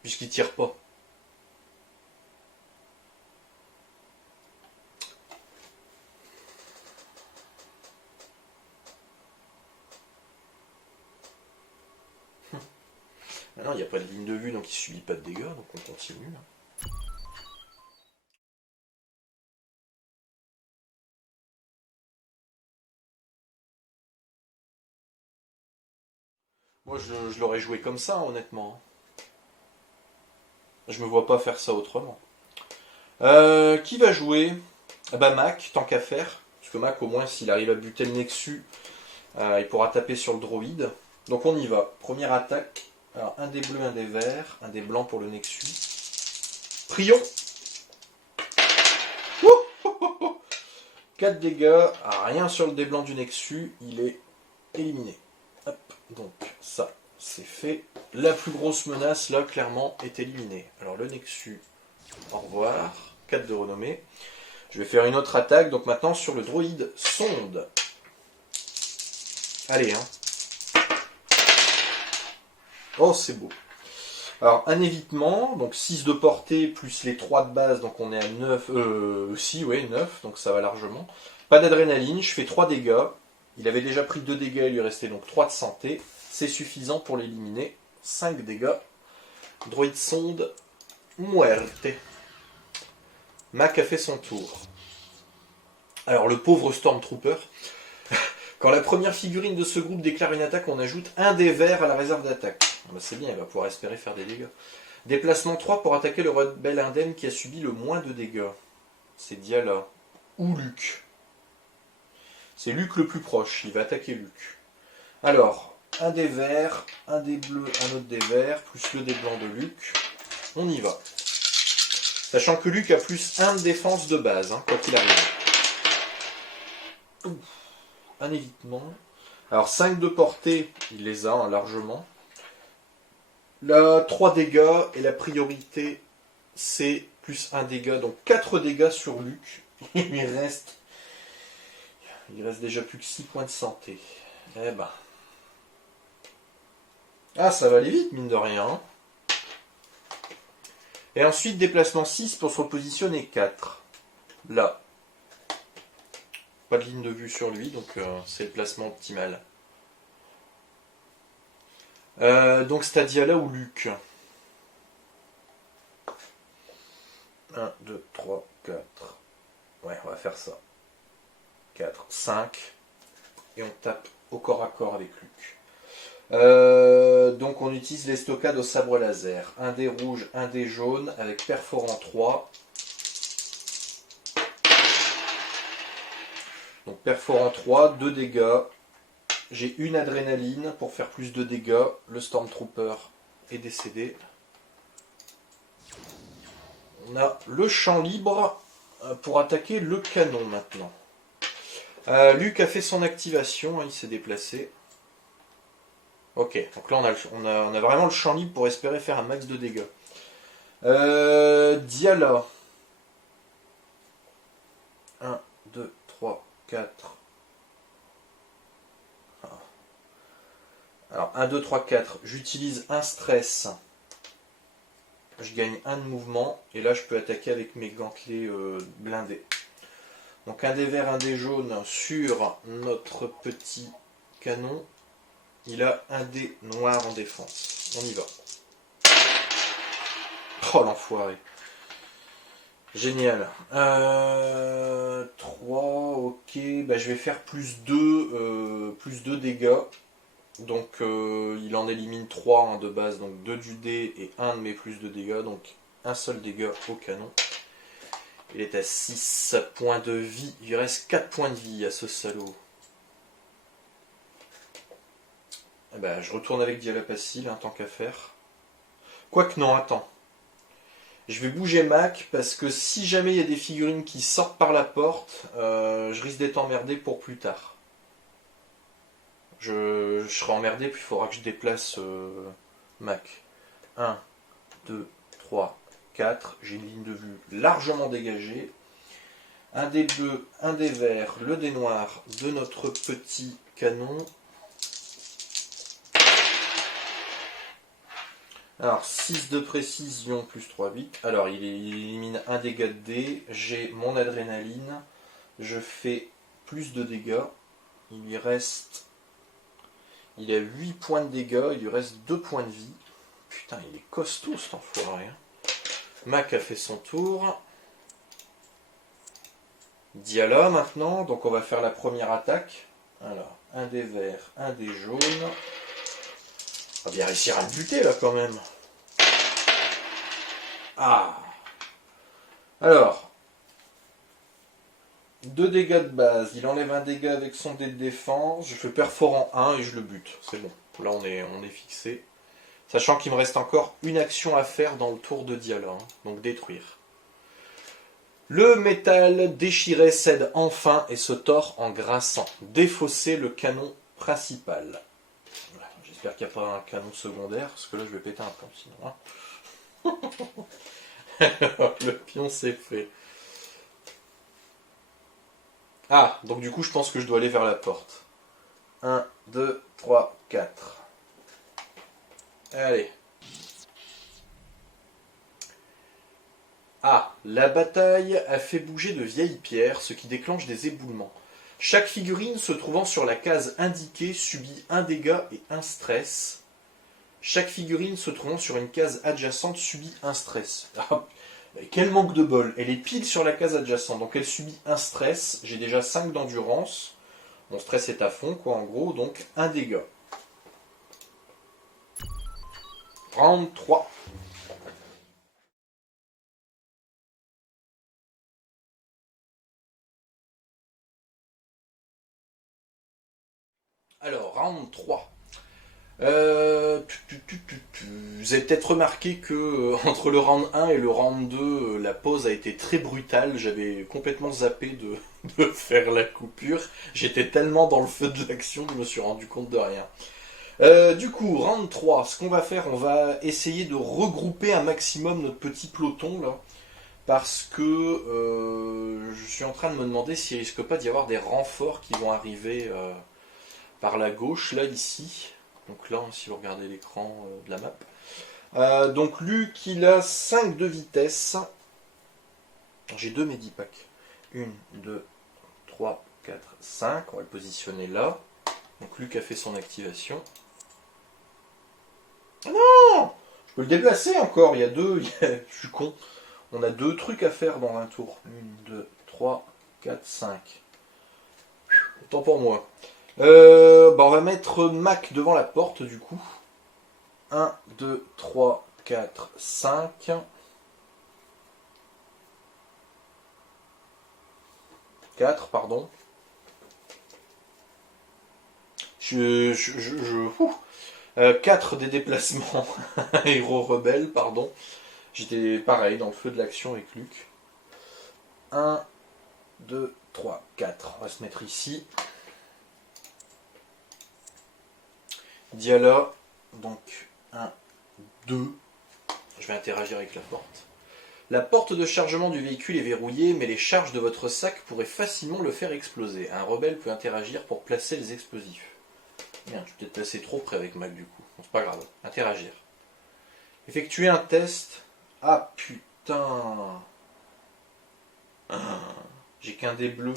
Puisqu'il tire pas. Ah non, il n'y a pas de ligne de vue, donc il subit pas de dégâts, donc on continue. Moi, je l'aurais joué comme ça, honnêtement. Je me vois pas faire ça autrement. Qui va jouer? Ah bah Mac, tant qu'à faire. Parce que Mac, au moins, s'il arrive à buter le Nexus, il pourra taper sur le droïde. Donc on y va. Première attaque. Alors un dé bleu, un dé vert, un dé blanc pour le Nexus. Prions. 4 dégâts. Ah, rien sur le dé blanc du Nexus. Il est éliminé. Hop. Donc ça, c'est fait. La plus grosse menace, là, clairement, est éliminée. Alors le Nexus, au revoir. 4 de renommée. Je vais faire une autre attaque. Donc maintenant sur le droïde sonde. Allez, hein. Oh, c'est beau. Alors, un évitement, donc 6 de portée, plus les 3 de base, donc on est à 9, 9, donc ça va largement. Pas d'adrénaline, je fais 3 dégâts. Il avait déjà pris 2 dégâts, il lui restait donc 3 de santé. C'est suffisant pour l'éliminer. 5 dégâts. Droïde sonde, muerte. Mac a fait son tour. Alors, le pauvre Stormtrooper... Quand la première figurine de ce groupe déclare une attaque, on ajoute un dé vert à la réserve d'attaque. C'est bien, il va pouvoir espérer faire des dégâts. Déplacement 3 pour attaquer le rebelle indemne qui a subi le moins de dégâts. C'est Diala. Ou Luc. C'est Luc le plus proche, il va attaquer Luc. Alors, un dé vert, un dé bleu, un autre dé vert, plus le dé blanc de Luc. On y va. Sachant que Luc a plus 1 de défense de base, hein, quoi qu'il arrive. Ouf. Un évitement. Alors 5 de portée, il les a hein, largement. Là, 3 dégâts, et la priorité, c'est plus 1 dégât, donc 4 dégâts sur Luc. Il reste déjà plus que 6 points de santé. Eh ben. Ah, ça va aller vite, mine de rien. Hein. Et ensuite, déplacement 6 pour se repositionner 4. là. Pas de ligne de vue sur lui, donc c'est le placement optimal. Donc Stadia ou Luc. 1, 2, 3, 4. Ouais, on va faire ça. 4, 5. Et on tape au corps à corps avec Luc. Donc on utilise les stockades au sabre laser. Un dé rouge, un dé jaune avec perforant 3. Donc perforant 3, 2 dégâts. J'ai une adrénaline pour faire plus de dégâts. Le Stormtrooper est décédé. On a le champ libre pour attaquer le canon maintenant. Luc a fait son activation, il s'est déplacé. Ok, donc là on a vraiment le champ libre pour espérer faire un max de dégâts. Diala. 1, 2, 3, 4. Alors 1, 2, 3, 4. J'utilise un stress. Je gagne un de mouvement. Et là je peux attaquer avec mes gantelets blindés. Donc un dé vert, un dé jaune sur notre petit canon. Il a un dé noir en défense. On y va. Oh l'enfoiré. Génial. 3, ok. Bah, je vais faire plus 2 dégâts. Donc il en élimine 3 de base. Donc 2 du dé et 1 de mes plus de dégâts. Donc un seul dégât au canon. Il est à 6 points de vie. Il reste 4 points de vie à ce salaud. Eh ben, je retourne avec Dialapacil, tant qu'à faire. Quoique non, attends. Je vais bouger Mac, parce que si jamais il y a des figurines qui sortent par la porte, je risque d'être emmerdé pour plus tard. Je serai emmerdé, puis il faudra que je déplace Mac. 1, 2, 3, 4. J'ai une ligne de vue largement dégagée. Un dé bleu, un dé vert, le dé noir de notre petit canon. Alors 6 de précision plus 3, 8. Alors il élimine un dégât de dé. J'ai mon adrénaline. Je fais plus de dégâts. Il lui reste... Il a 8 points de dégâts. Il lui reste 2 points de vie. Putain, il est costaud cet enfoiré. Mac a fait son tour. Diala maintenant. Donc on va faire la première attaque. Alors, un dé vert, un dé jaune. On va bien réussir à le buter là quand même. Ah. Alors. 2 dégâts de base. Il enlève un dégât avec son dé de défense. Je fais perforant 1 et je le bute. C'est bon. Là on est fixé. Sachant qu'il me reste encore une action à faire dans le tour de Diala. Donc détruire. Le métal déchiré cède enfin et se tord en grinçant. Défausser le canon principal. J'espère qu'il n'y a pas un canon secondaire, parce que là je vais péter un plomb sinon. Alors, le pion c'est fait. Ah, donc du coup je pense que je dois aller vers la porte. 1, 2, 3, 4. Allez. Ah, la bataille a fait bouger de vieilles pierres, ce qui déclenche des éboulements. Chaque figurine se trouvant sur la case indiquée subit un dégât et un stress. Chaque figurine se trouvant sur une case adjacente subit un stress. Ah, quel manque de bol. Elle est pile sur la case adjacente, donc elle subit un stress. J'ai déjà 5 d'endurance. Mon stress est à fond, quoi, en gros, donc un dégât. Round 3. Alors, round 3. Vous avez peut-être remarqué que entre le round 1 et le round 2, la pause a été très brutale. J'avais complètement zappé de faire la coupure. J'étais tellement dans le feu de l'action que je me suis rendu compte de rien. Du coup, round 3, ce qu'on va faire, on va essayer de regrouper un maximum notre petit peloton là. Parce que je suis en train de me demander s'il risque pas d'y avoir des renforts qui vont arriver par la gauche, là, ici. Donc là, si vous regardez l'écran de la map. Donc Luc, il a 5 de vitesse. J'ai 2 medipacks. 1, 2, 3, 4, 5. On va le positionner là. Donc Luc a fait son activation. Ah non! Je peux le déplacer encore. Il y a deux. Je suis con. On a 2 trucs à faire dans un tour. 1, 2, 3, 4, 5. Autant pour moi. On va mettre Mac devant la porte du coup. 1, 2, 3, 4, 5. 4, pardon. 4 des déplacements héros rebelles, pardon. J'étais pareil dans le feu de l'action avec Luc. 1, 2, 3, 4. On va se mettre ici. Diala, donc 1, 2. Je vais interagir avec la porte. La porte de chargement du véhicule est verrouillée, mais les charges de votre sac pourraient facilement le faire exploser. Un rebelle peut interagir pour placer les explosifs. Merde, je vais peut-être passer trop près avec Mac du coup. Bon, c'est pas grave. Interagir. Effectuer un test. Ah putain. J'ai qu'un dé bleu.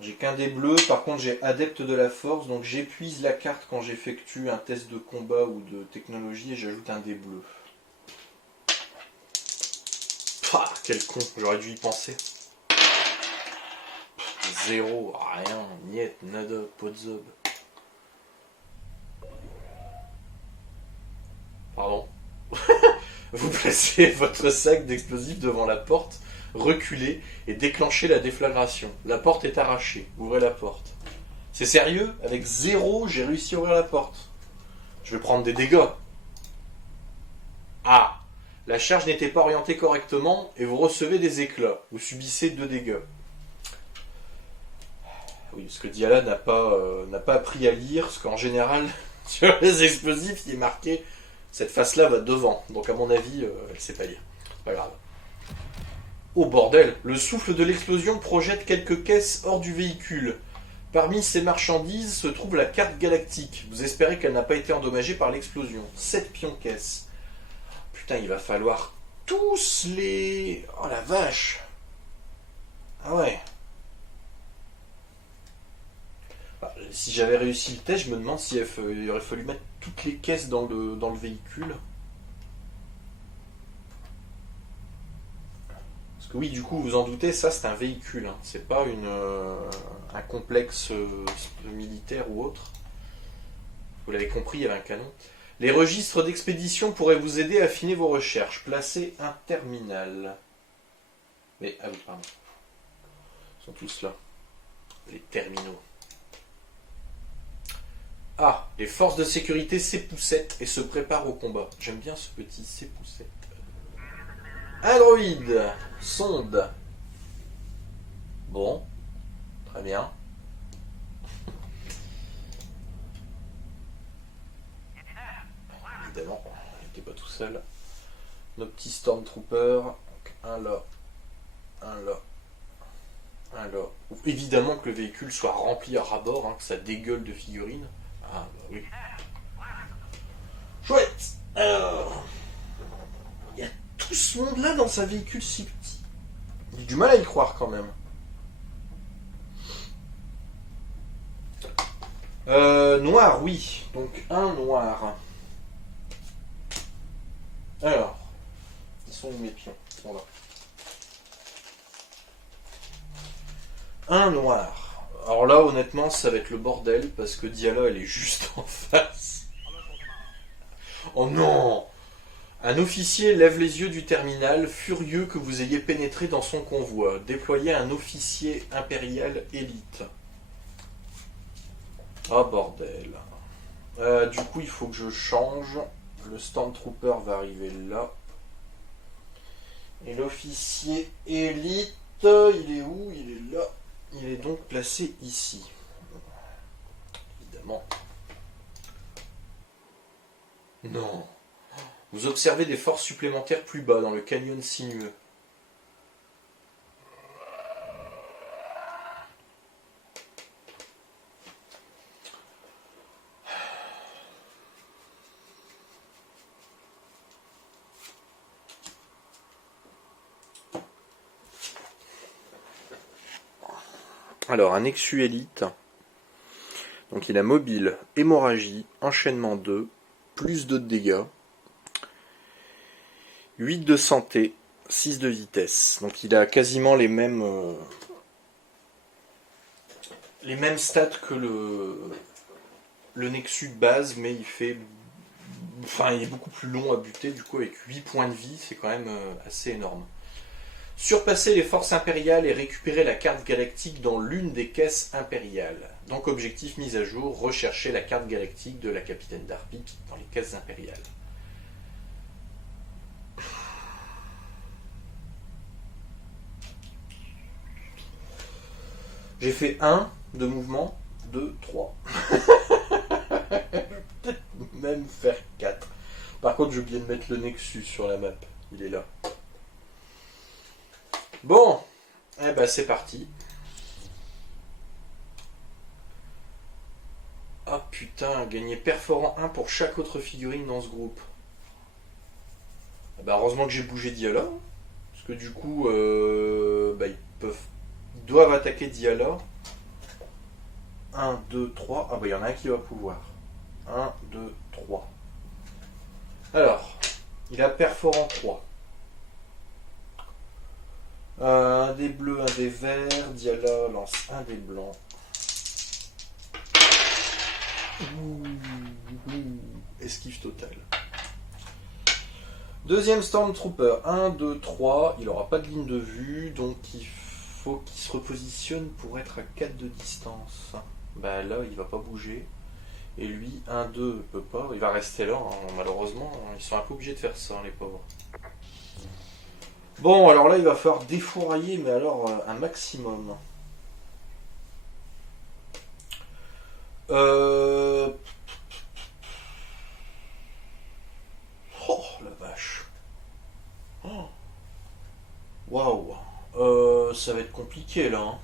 J'ai qu'un dé bleu, par contre j'ai adepte de la force, donc j'épuise la carte quand j'effectue un test de combat ou de technologie et j'ajoute un dé bleu. Pah, quel con, j'aurais dû y penser. 0, rien, niet, nada, pas de zob. Pardon. Vous placez votre sac d'explosifs devant la porte, reculez et déclenchez la déflagration. La porte est arrachée. Ouvrez la porte. C'est sérieux? Avec 0, j'ai réussi à ouvrir la porte. Je vais prendre des dégâts. Ah! La charge n'était pas orientée correctement et vous recevez des éclats. Vous subissez 2 dégâts. Oui, parce que Diala n'a pas appris à lire, parce qu'en général, sur les explosifs, il est marqué cette face-là va devant. Donc à mon avis, elle sait pas lire. C'est pas grave. Oh bordel! Le souffle de l'explosion projette quelques caisses hors du véhicule. Parmi ces marchandises se trouve la carte galactique. Vous espérez qu'elle n'a pas été endommagée par l'explosion. 7 pions caisses. Putain, il va falloir tous les... Oh la vache! Ah ouais. Si j'avais réussi le test, je me demande s'il aurait fallu mettre toutes les caisses dans le véhicule. Parce que oui, du coup, vous en doutez, ça c'est un véhicule. Hein. C'est pas un complexe militaire ou autre. Vous l'avez compris, il y avait un canon. Les registres d'expédition pourraient vous aider à affiner vos recherches. Placez un terminal. Mais, ah oui, pardon. Ils sont tous là. Les terminaux. Ah, les forces de sécurité s'époussettent et se préparent au combat. J'aime bien ce petit s'époussette. Android, sonde. Bon, très bien. Évidemment, il n'était pas tout seul. Nos petits Stormtroopers. Donc, un là, un là, un là. Évidemment que le véhicule soit rempli à ras-bord, hein, que ça dégueule de figurines. Ah bah oui. Chouette. Alors, il y a tout ce monde-là dans un véhicule si petit. J'ai du mal à y croire quand même. Noir, oui. Donc un noir. Alors, ils sont où mes pions? Ils sont là. Un noir. Alors là, honnêtement, ça va être le bordel parce que Diala, elle est juste en face. Oh non! Un officier lève les yeux du terminal, furieux que vous ayez pénétré dans son convoi. Déployez un officier impérial élite. Ah bordel. Du coup, il faut que je change. Le Stormtrooper va arriver là. Et l'officier élite, il est où? Il est là. Il est donc placé ici. Évidemment. Non. Vous observez des forces supplémentaires plus bas dans le canyon sinueux. Alors, un Nexus Elite. Donc, il a mobile, hémorragie, enchaînement 2, plus 2 de dégâts, 8 de santé, 6 de vitesse. Donc, il a quasiment les mêmes stats que le Nexus de base, mais il est beaucoup plus long à buter, du coup, avec 8 points de vie, c'est quand même assez énorme. Surpasser les forces impériales et récupérer la carte galactique dans l'une des caisses impériales. Donc objectif mise à jour, rechercher la carte galactique de la capitaine Darpic dans les caisses impériales. J'ai fait 1 de mouvement, 2, 3. Peut-être même faire 4. Par contre, j'ai oublié de mettre le Nexus sur la map. Il est là. Bon, eh ben c'est parti. Ah putain, gagner perforant 1 pour chaque autre figurine dans ce groupe. Bah heureusement que j'ai bougé Diala. Parce que du coup, ils doivent attaquer Diala. 1, 2, 3. Ah bah il y en a un qui va pouvoir. 1, 2, 3. Alors, il a perforant 3. Un des bleus, un des verts. Diala lance un des blancs. Esquive totale. Deuxième Stormtrooper. 1, 2, 3. Il n'aura pas de ligne de vue, donc il faut qu'il se repositionne pour être à 4 de distance. Bah là, il va pas bouger. Et lui, 1, 2, il peut pas. Il va rester là, hein. Malheureusement. Ils sont un peu obligés de faire ça, les pauvres. Bon, alors là, il va falloir défourailler, mais alors un maximum. Oh, la vache. Oh. Waouh. Ça va être compliqué, là. Hein.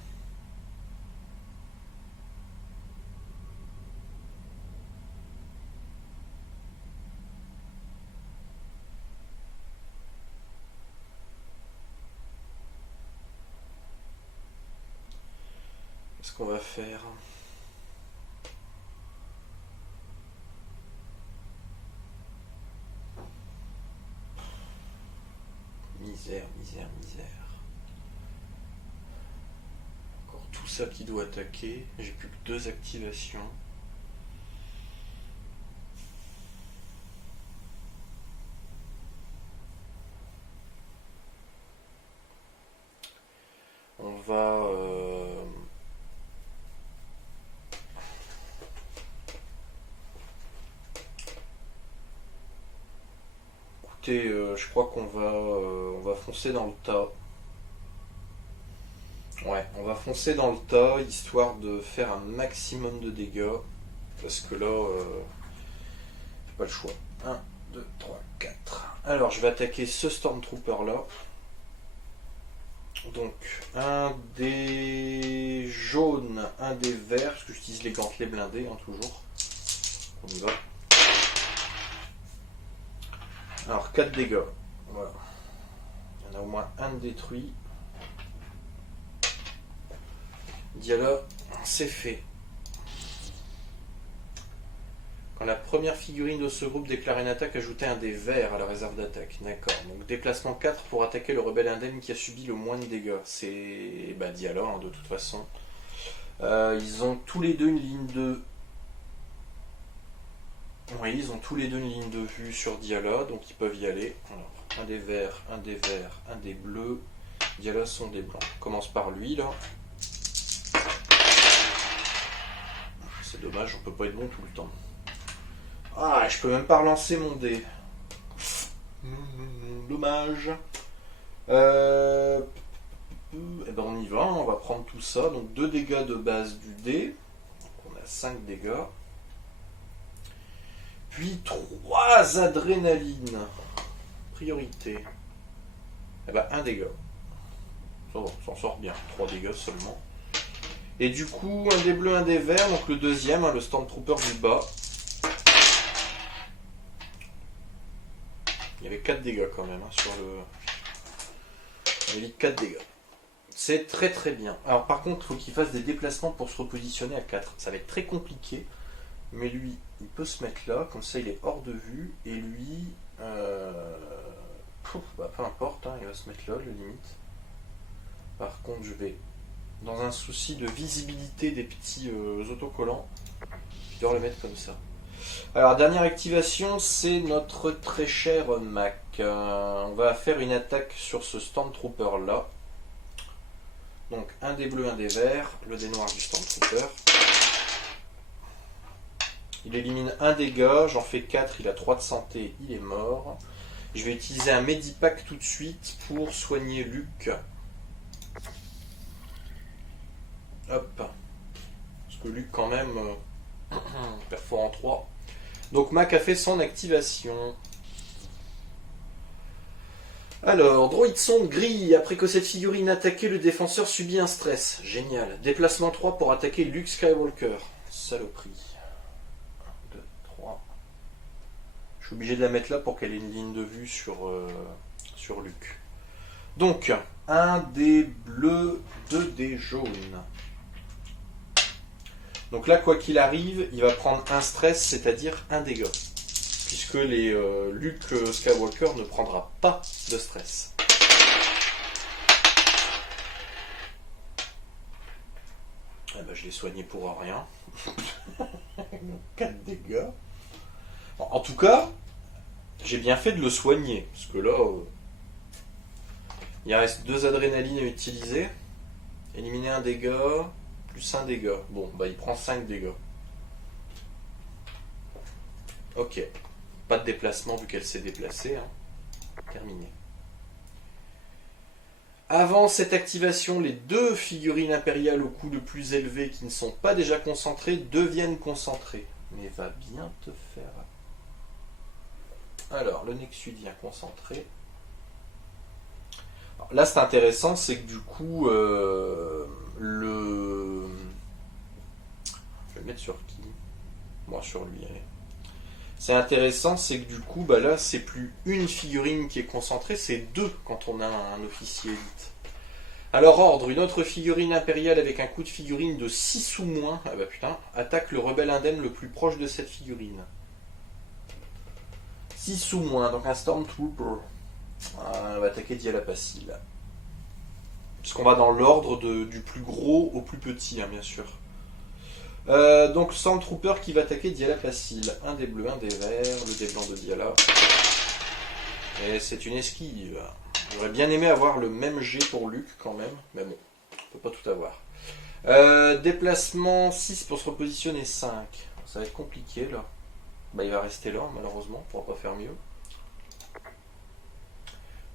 Qu'est-ce qu'on va faire ? Misère, misère, misère. Encore tout ça qui doit attaquer. J'ai plus que 2 activations. On va... Écoutez, je crois qu'on va foncer dans le tas. Ouais, on va foncer dans le tas, histoire de faire un maximum de dégâts. Parce que là, j'ai pas le choix. 1, 2, 3, 4. Alors, je vais attaquer ce Stormtrooper là. Donc, un des jaunes, un des verts, parce que j'utilise les gantelets blindés, hein, toujours. On y va. Alors, 4 dégâts. Voilà. Il y en a au moins un de détruit. Diala, c'est fait. Quand la première figurine de ce groupe déclare une attaque, ajoutez un des verts à la réserve d'attaque. D'accord. Donc déplacement 4 pour attaquer le rebelle indemne qui a subi le moins de dégâts. C'est Diala, hein, de toute façon. Ils ont tous les deux une ligne de... Oui, ils ont tous les deux une ligne de vue sur Diala, donc ils peuvent y aller. Alors, un des verts, un des verts, un des bleus. Diala sont des blancs. On commence par lui, là. C'est dommage, on peut pas être bon tout le temps. Ah, je peux même pas relancer mon dé. Dommage. Eh ben on y va, on va prendre tout ça. Donc 2 dégâts de base du dé. Donc on a 5 dégâts. Puis 3 adrénalines. Priorité. Eh ben 1 dégât. Ça va, on s'en sort bien. 3 dégâts seulement. Et du coup, un des bleus, un des verts. Donc le deuxième, hein, le Stormtrooper du bas. Il y avait 4 dégâts quand même, hein, sur le... Il y avait 4 dégâts. C'est très très bien. Alors par contre, il faut qu'il fasse des déplacements pour se repositionner à 4. Ça va être très compliqué. Mais lui, il peut se mettre là, comme ça il est hors de vue. Et lui, peu importe, hein, il va se mettre là, le limite. Par contre, je vais, dans un souci de visibilité des petits autocollants, je dois le mettre comme ça. Alors, dernière activation, c'est notre très cher Mac. On va faire une attaque sur ce Stormtrooper là. Donc, un des bleus, un des verts, le dé noir du Stormtrooper. Il élimine un dégât, j'en fais 4, il a 3 de santé, il est mort. Je vais utiliser un Medipack tout de suite pour soigner Luke. Hop. Parce que Luke, quand même, perfore en 3. Donc Mac a fait son activation. Alors, droïde sombre gris. Après que cette figurine attaquée, le défenseur subit un stress. Génial. Déplacement 3 pour attaquer Luke Skywalker. Saloperie. 1, 2, 3. Je suis obligé de la mettre là pour qu'elle ait une ligne de vue sur Luke. Donc, un dé bleu, 2 dés jaunes. Donc là, quoi qu'il arrive, il va prendre un stress, c'est-à-dire un dégât. Puisque Luke Skywalker ne prendra pas de stress. Eh ben, je l'ai soigné pour rien. 4 dégâts. Bon, en tout cas, j'ai bien fait de le soigner. Parce que là, il reste 2 adrénalines à utiliser. Éliminer un dégât, plus un dégât. Bon, bah il prend 5 dégâts. Ok. Pas de déplacement vu qu'elle s'est déplacée. Hein. Terminé. Avant cette activation, les 2 figurines impériales au coût le plus élevé qui ne sont pas déjà concentrées deviennent concentrées. Mais va bien te faire. Alors, le Nexus devient concentré. Alors, là, c'est intéressant, c'est que du coup, je vais le mettre sur qui? Moi, sur lui, allez. C'est intéressant, c'est que du coup, bah là, c'est plus une figurine qui est concentrée, c'est 2 quand on a un officier élite. Alors, ordre, une autre figurine impériale avec un coup de figurine de 6 ou moins, ah bah putain, attaque le rebelle indemne le plus proche de cette figurine. 6 ou moins, donc un Stormtrooper. On va attaquer Dialapacil. Puisqu'on va dans l'ordre du plus gros au plus petit, hein, bien sûr. Donc Stormtrooper qui va attaquer Dialapacil. Un des bleus, un des verts, le dé blanc de Diala. Et c'est une esquive. J'aurais bien aimé avoir le même jet pour Luke quand même, mais bon, on peut pas tout avoir. Déplacement 6 pour se repositionner 5. Ça va être compliqué là. Bah il va rester là malheureusement, on pourra pas faire mieux.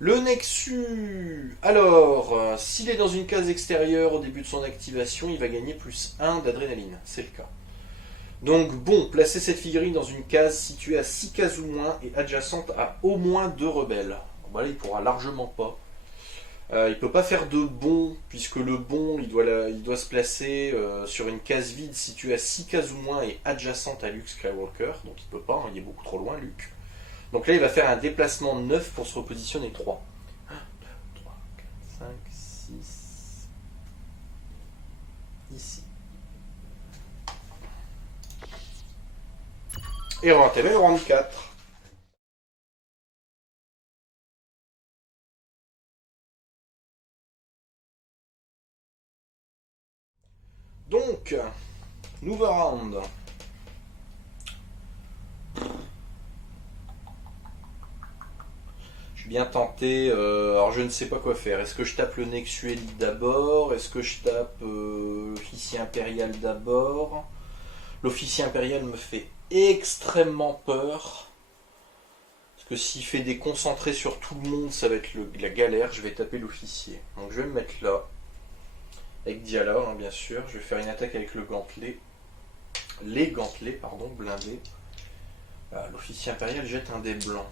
Le Nexus. Alors, s'il est dans une case extérieure au début de son activation, il va gagner plus 1 d'adrénaline. C'est le cas. Donc bon, placer cette figurine dans une case située à 6 cases ou moins et adjacente à au moins 2 rebelles. Bon, là, il pourra largement pas. Il peut pas faire de bond, puisque le bond, il doit se placer sur une case vide située à 6 cases ou moins et adjacente à Luke Skywalker. Donc il peut pas, hein, il est beaucoup trop loin, Luke. Donc là, il va faire un déplacement 9 pour se repositionner 3. 1, 2, 3, 4, 5, 6. Ici. Et on va enterrer le round 4. Donc, nouveau round. Je suis bien tenté. Alors, je ne sais pas quoi faire. Est-ce que je tape le Nexus Elite d'abord? Est-ce que je tape l'officier impérial d'abord? L'officier impérial me fait extrêmement peur. Parce que s'il fait des concentrés sur tout le monde, ça va être la galère. Je vais taper l'officier. Donc, je vais me mettre là. Avec Diala, hein, bien sûr. Je vais faire une attaque avec le gantelet. Les gantelets, pardon, blindés. Ah, l'officier impérial jette un dé blanc.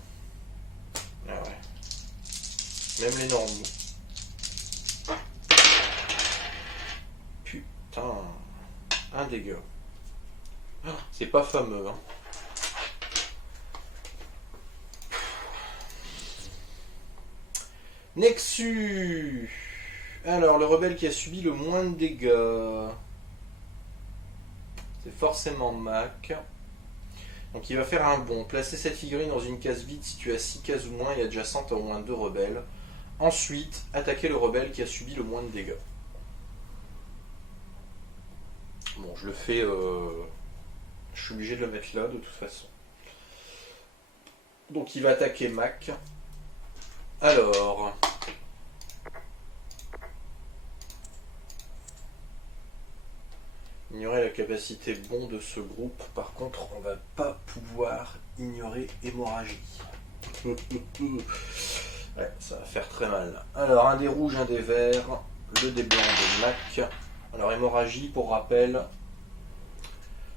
Ah ouais. Même les normaux. Putain. Un dégât. C'est pas fameux, hein. Nexus. Alors, le rebelle qui a subi le moins de dégâts, c'est forcément Mac. Donc il va faire un bond. Placer cette figurine dans une case vide située à 6 cases ou moins et adjacente à au moins 2 rebelles. Ensuite, attaquer le rebelle qui a subi le moins de dégâts. Bon, je le fais... Je suis obligé de le mettre là, de toute façon. Donc il va attaquer Mac. Alors... Ignorer la capacité bon de ce groupe. Par contre, on va pas pouvoir ignorer hémorragie. Ouais, ça va faire très mal. Alors, un dé rouge, un dé vert. Le dé blanc de Mac. Alors, hémorragie, pour rappel.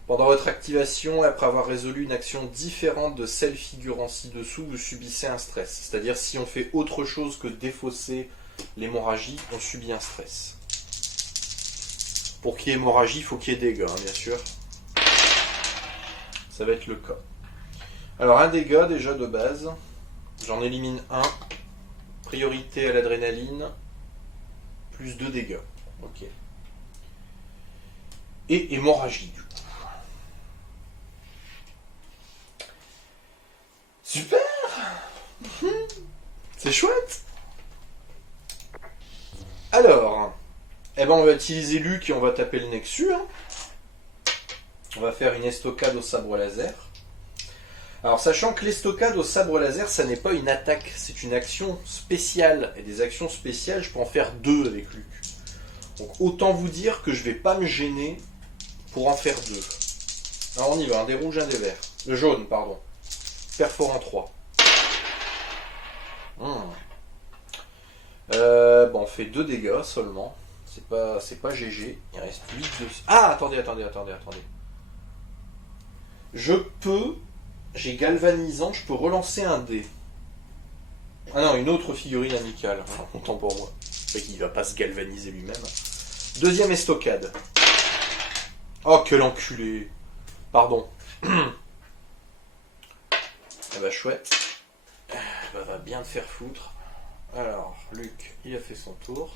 Pendant votre activation, après avoir résolu une action différente de celle figurant ci-dessous, vous subissez un stress. C'est-à-dire, si on fait autre chose que défausser l'hémorragie, on subit un stress. Pour qu'il y ait hémorragie, il faut qu'il y ait dégâts, bien sûr. Ça va être le cas. Alors, un dégât déjà de base. J'en élimine un. Priorité à l'adrénaline. Plus 2 dégâts. Ok. Et hémorragie, du coup. Super. C'est chouette. Alors... Eh ben on va utiliser Luc et on va taper le Nexus. Hein. On va faire une estocade au sabre laser. Alors sachant que l'estocade au sabre laser, ça n'est pas une attaque, c'est une action spéciale. Et des actions spéciales, je peux en faire 2 avec Luc. Donc autant vous dire que je vais pas me gêner pour en faire 2. Alors on y va, un des rouges, un des verts. Le jaune, pardon. Perforant 3. Bon, on fait 2 dégâts seulement. C'est pas GG. Il reste 8 de... Ah, attendez. J'ai galvanisant, je peux relancer un dé. Ah non, une autre figurine amicale. Enfin, content pour moi. C'est qu'il va pas se galvaniser lui-même. Deuxième estocade. Oh, quel enculé. Pardon. Ah bah chouette. Bah, va bien te faire foutre. Alors, Luc, il a fait son tour.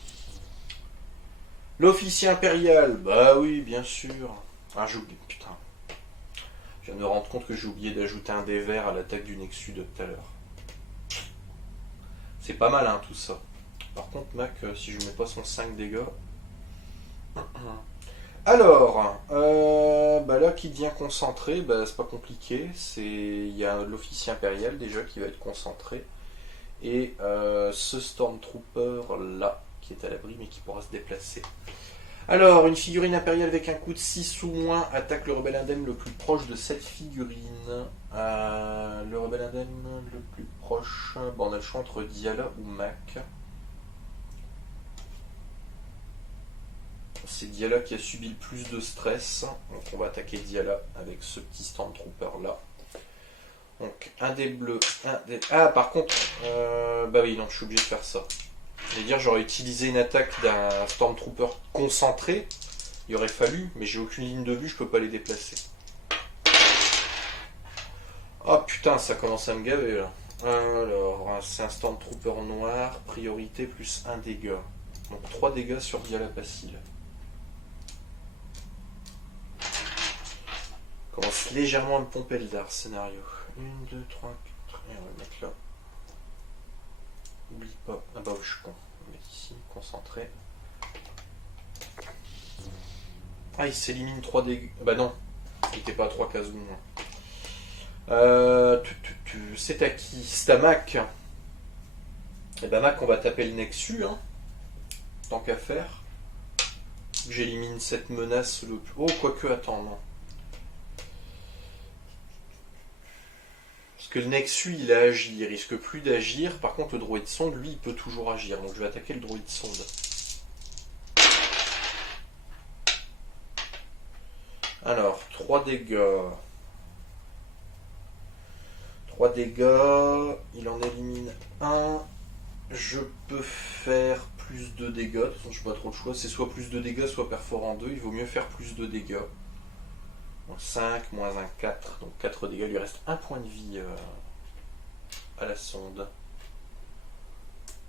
L'officier impérial, bah oui, bien sûr. Ah, j'ai oublié, putain. Je viens de me rendre compte que j'ai oublié d'ajouter un dé vert à l'attaque du Nexus de tout à l'heure. C'est pas mal, hein, tout ça. Par contre, Mac, si je mets pas son 5 dégâts... Alors, bah là, qui devient concentré, bah c'est pas compliqué. Il y a l'officier impérial, déjà, qui va être concentré. Et ce Stormtrooper, là, qui est à l'abri mais qui pourra se déplacer. Alors, une figurine impériale avec un coup de 6 ou moins attaque le rebelle indemne le plus proche de cette figurine. Le rebelle indemne le plus proche... Bon, on a le choix entre Diala ou Mac. C'est Diala qui a subi le plus de stress. Donc on va attaquer Diala avec ce petit Stormtrooper là. Donc un dé bleu, un dé... Ah, par contre... bah oui, non, je suis obligé de faire ça. Je veux dire, j'aurais utilisé une attaque d'un Stormtrooper concentré, il aurait fallu, mais j'ai aucune ligne de vue, je peux pas les déplacer. Oh putain, ça commence à me gaver là. Alors, c'est un Stormtrooper noir, priorité plus 1 dégât. Donc 3 dégâts sur Diala Pacile. Commence légèrement à me pomper le dard, scénario. 1, 2, 3, 4, et on va le mettre là. Oublie pas. Ah bah oui, je suis con. On va mettre ici, concentré. Ah, il s'élimine 3 dégâts. Bah non, il était pas à 3 cases ou moins. C'est à qui? C'est à Mac. Et bah Mac, on va taper le Nexus, hein. Tant qu'à faire. J'élimine cette menace le plus... Oh, quoique, attends, non. Parce que le Nexus, il a agi, il risque plus d'agir. Par contre, le droïde sonde, lui, il peut toujours agir. Donc je vais attaquer le droïde sonde. Alors, 3 dégâts. 3 dégâts. Il en élimine 1. Je peux faire plus de dégâts. De toute façon, je n'ai pas trop le choix. C'est soit plus de dégâts, soit perforant 2. Il vaut mieux faire plus de dégâts. Donc 5, moins 1, 4. Donc 4 dégâts. Il lui reste 1 point de vie à la sonde.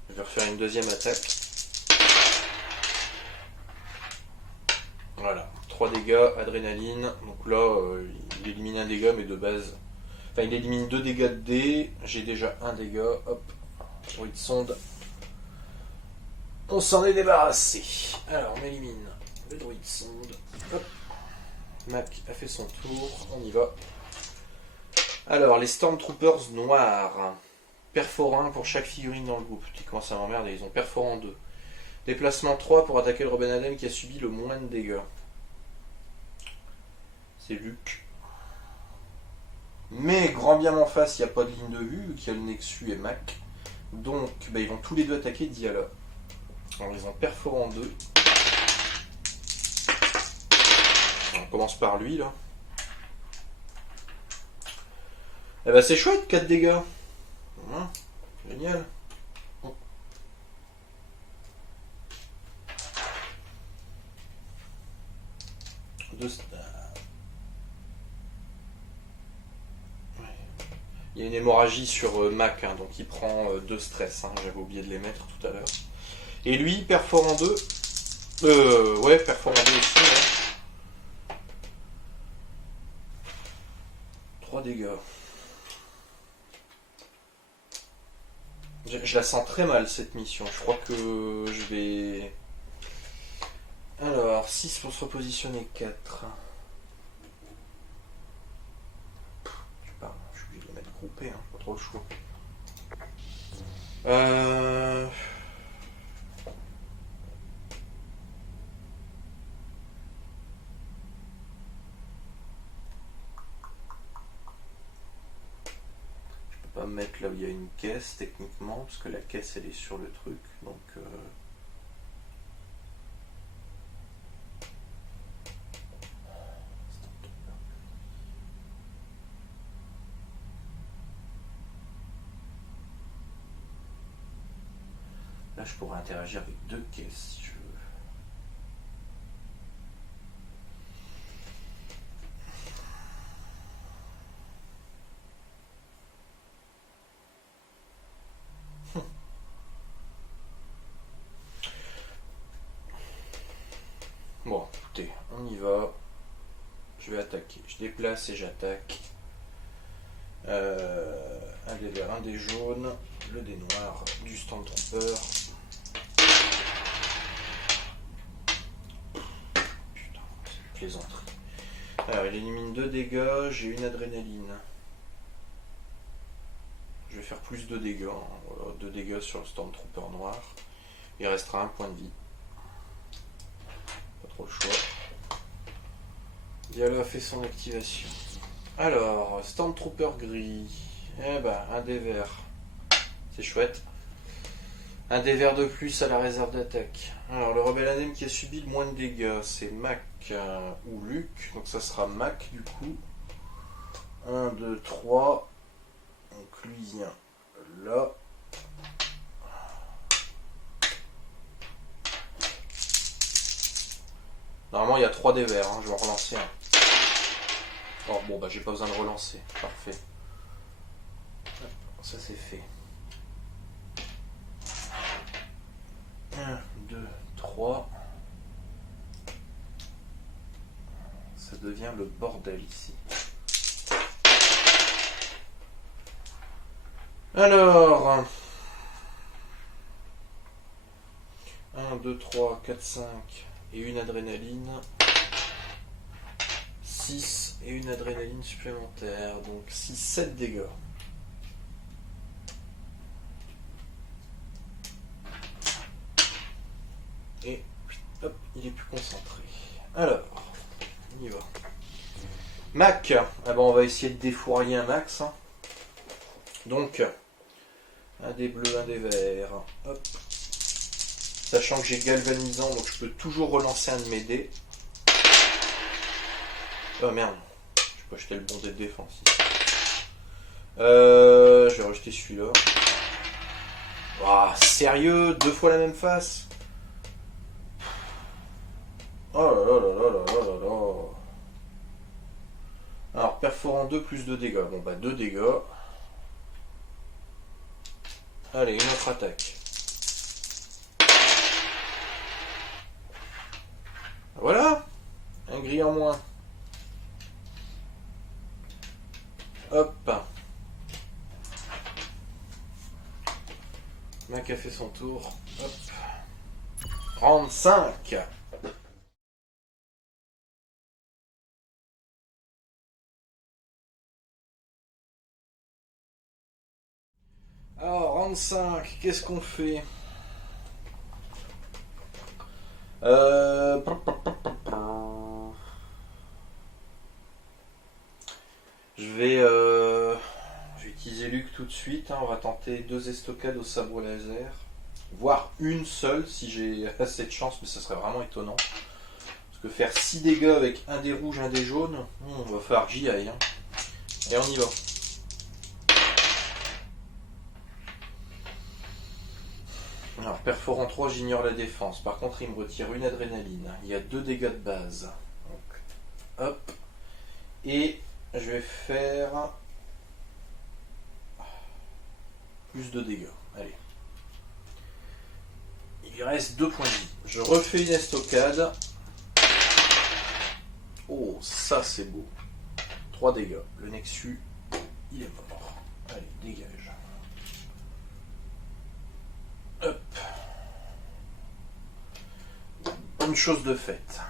Je vais refaire une deuxième attaque. Voilà, 3 dégâts, adrénaline. Donc là, il élimine un dégât, mais de base. Enfin, il élimine 2 dégâts de dés. J'ai déjà un dégât. Hop, druide sonde. On s'en est débarrassé. Alors, on élimine le druide sonde. Hop. Mac a fait son tour. On y va. Alors, les Stormtroopers noirs. Perforant 1 pour chaque figurine dans le groupe. Tu commences à m'emmerder, ils ont perforant 2. Déplacement 3 pour attaquer le Robin Adem qui a subi le moins de dégâts. C'est Luke. Mais grand bien en face, il n'y a pas de ligne de vue, vu qu'il y a le Nexus et Mac. Donc, ils vont tous les deux attaquer Diala. Alors, ils ont perforant 2. On commence par lui, là. Eh ben, c'est chouette, 4 dégâts. Hein, génial. Il y a une hémorragie sur Mac, hein, donc il prend 2 stress. Hein, j'avais oublié de les mettre tout à l'heure. Et lui, perforant 2. Ouais, perforant 2 aussi. Ouais. 3 dégâts. Je la sens très mal cette mission. Je crois que je vais. Alors, 6 pour se repositionner, 4. Je sais pas, je suis obligé de les mettre groupés, hein, pas trop le choix. Je peux pas me mettre là où il y a une caisse techniquement, parce que la caisse elle est sur le truc, donc. Là, je pourrais interagir avec 2 caisses si je veux. Bon, écoutez, on y va. Je vais attaquer. Je déplace et j'attaque. Un dé vert, un dé jaune, le dé noir du Stormtrooper. Putain, c'est une plaisanterie. Alors, il élimine 2 dégâts, j'ai une adrénaline. Je vais faire plus de dégâts. Hein. Voilà, 2 dégâts sur le Stormtrooper noir. Il restera un point de vie. Pas trop le choix. Diallo a fait son activation. Alors, Stormtrooper gris. Eh ben, un dé vert. C'est chouette. Un dé vert de plus à la réserve d'attaque. Alors, le rebelle Adem qui a subi le moins de dégâts, c'est Mac ou Luke. Donc, ça sera Mac du coup. 1, 2, 3. Donc, lui vient là. Normalement, il y a 3 dés verts. Hein. Je vais en relancer un. Oh, bon, j'ai pas besoin de relancer. Parfait. Ça, c'est fait. 1, 2, 3. Ça devient le bordel ici. Alors. 1, 2, 3, 4, 5. Et une adrénaline. 6 et une adrénaline supplémentaire. Donc 6, 7 dégâts. Et hop, il est plus concentré. Alors, on y va. Mac. Ah ben, on va essayer de défourailler un max. Hein. Donc, un des bleus, un des verts. Hop. Sachant que j'ai galvanisant, donc je peux toujours relancer un de mes dés. Oh merde, je peux acheter le bon dé de défense ici. Je vais rejeter celui-là. Oh, sérieux, 2 fois la même face. Oh là là là là là là là là. Alors, perforant 2 plus 2 dégâts. Bon 2 dégâts. Allez, une autre attaque. Voilà. gris en moins. Hop. Mac a fait son tour. Hop. Round 5. Alors, round 5, qu'est-ce qu'on fait? Je vais utiliser Luc tout de suite. On va tenter 2 estocades au sabre laser. Voire une seule si j'ai assez de chance, mais ça serait vraiment étonnant. Parce que faire 6 dégâts avec un des rouges, un des jaunes, on va falloir que j'y aille. Hein. Et on y va. Alors, perforant 3, j'ignore la défense. Par contre, il me retire une adrénaline. Il y a 2 dégâts de base. Donc, hop. Et je vais faire plus de dégâts. Allez. Il reste 2 points de vie. Je refais une estocade. Oh, ça c'est beau. 3 dégâts. Le Nexus, il est mort. Allez, dégage. Hop. Bonne chose de faite.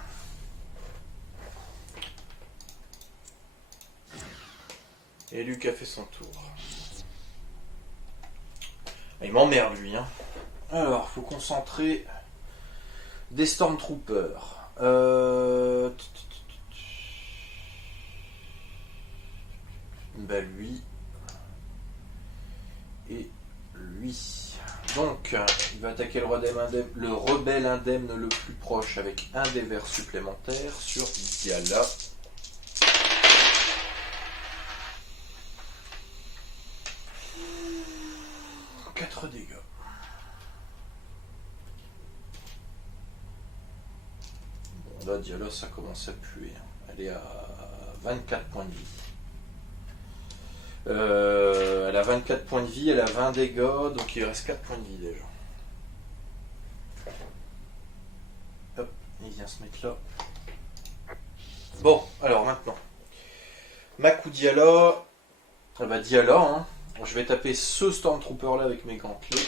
Et Luc a fait son tour. Il m'emmerde lui. Hein. Alors, faut concentrer des Stormtroopers. Bah lui. Et lui. Donc, il va attaquer le rebelle indemne le plus proche avec un des vers supplémentaires sur Diala. « 4 dégâts. Bon, là, Diala, ça commence à puer. Elle est à 24 points de vie. Elle a 24 points de vie, elle a 20 dégâts, donc il reste 4 points de vie déjà. Hop, il vient se mettre là. Bon, alors maintenant. Mac ou Diala. Bah Diala, hein. Je vais taper ce Stormtrooper là avec mes gantelets.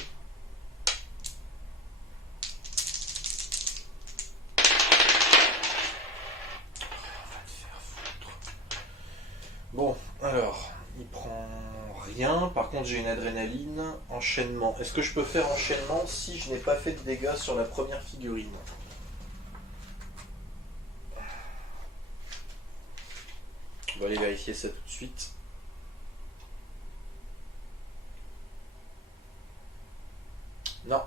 Bon, alors, il prend rien. Par contre, j'ai une adrénaline. Enchaînement. Est-ce que je peux faire enchaînement si je n'ai pas fait de dégâts sur la première figurine? On va aller vérifier ça tout de suite. Non.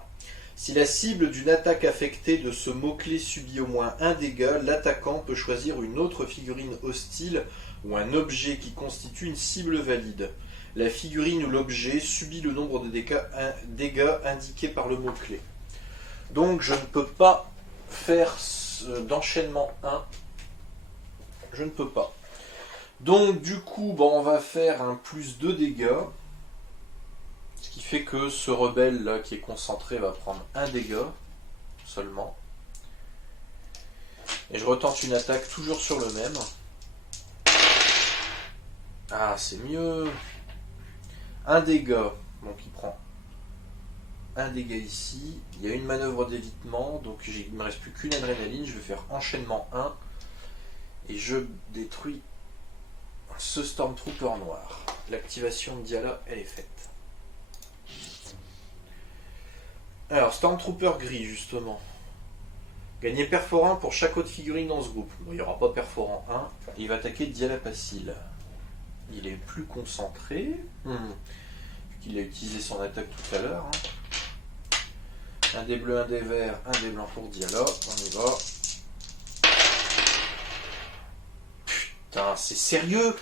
Si la cible d'une attaque affectée de ce mot-clé subit au moins un dégât, l'attaquant peut choisir une autre figurine hostile ou un objet qui constitue une cible valide. La figurine ou l'objet subit le nombre de dégâts indiqués par le mot-clé. Donc je ne peux pas faire d'enchaînement 1. Je ne peux pas. Donc du coup, bon, on va faire un plus 2 dégâts. Ce qui fait que ce rebelle là qui est concentré va prendre un dégât seulement. Et je retente une attaque toujours sur le même. Ah, c'est mieux. Un dégât. Donc il prend un dégât ici. Il y a une manœuvre d'évitement. Donc il ne me reste plus qu'une adrénaline. Je vais faire enchaînement 1. Et je détruis ce Stormtrooper noir. L'activation de Diala, elle est faite. Alors, Stormtrooper gris, justement. Gagner perforant pour chaque autre figurine dans ce groupe. Bon, il n'y aura pas perforant 1. Et il va attaquer Diala Pacil. Il est plus concentré. Vu qu'il a utilisé son attaque tout à l'heure. Hein. Un des bleus, un des verts, un des blancs pour Diala. On y va. Putain, c'est sérieux?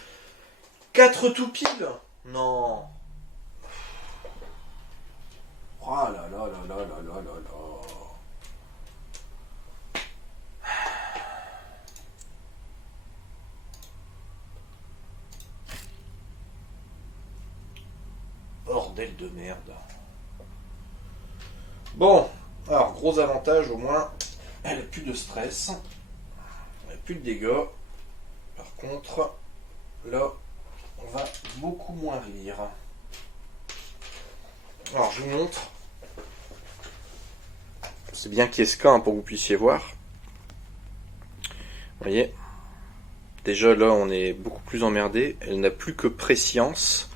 4 tout pile? Non. Oh là là là là là là là là. Bordel de merde. Bon, alors gros avantage au moins, elle n'a plus de stress. On n'a plus de dégâts. Par contre, là, on va beaucoup moins rire. Alors, je vous montre. C'est bien qu'il y ait ce cas pour que vous puissiez voir. Vous voyez, déjà là, on est beaucoup plus emmerdé. Elle n'a plus que préscience.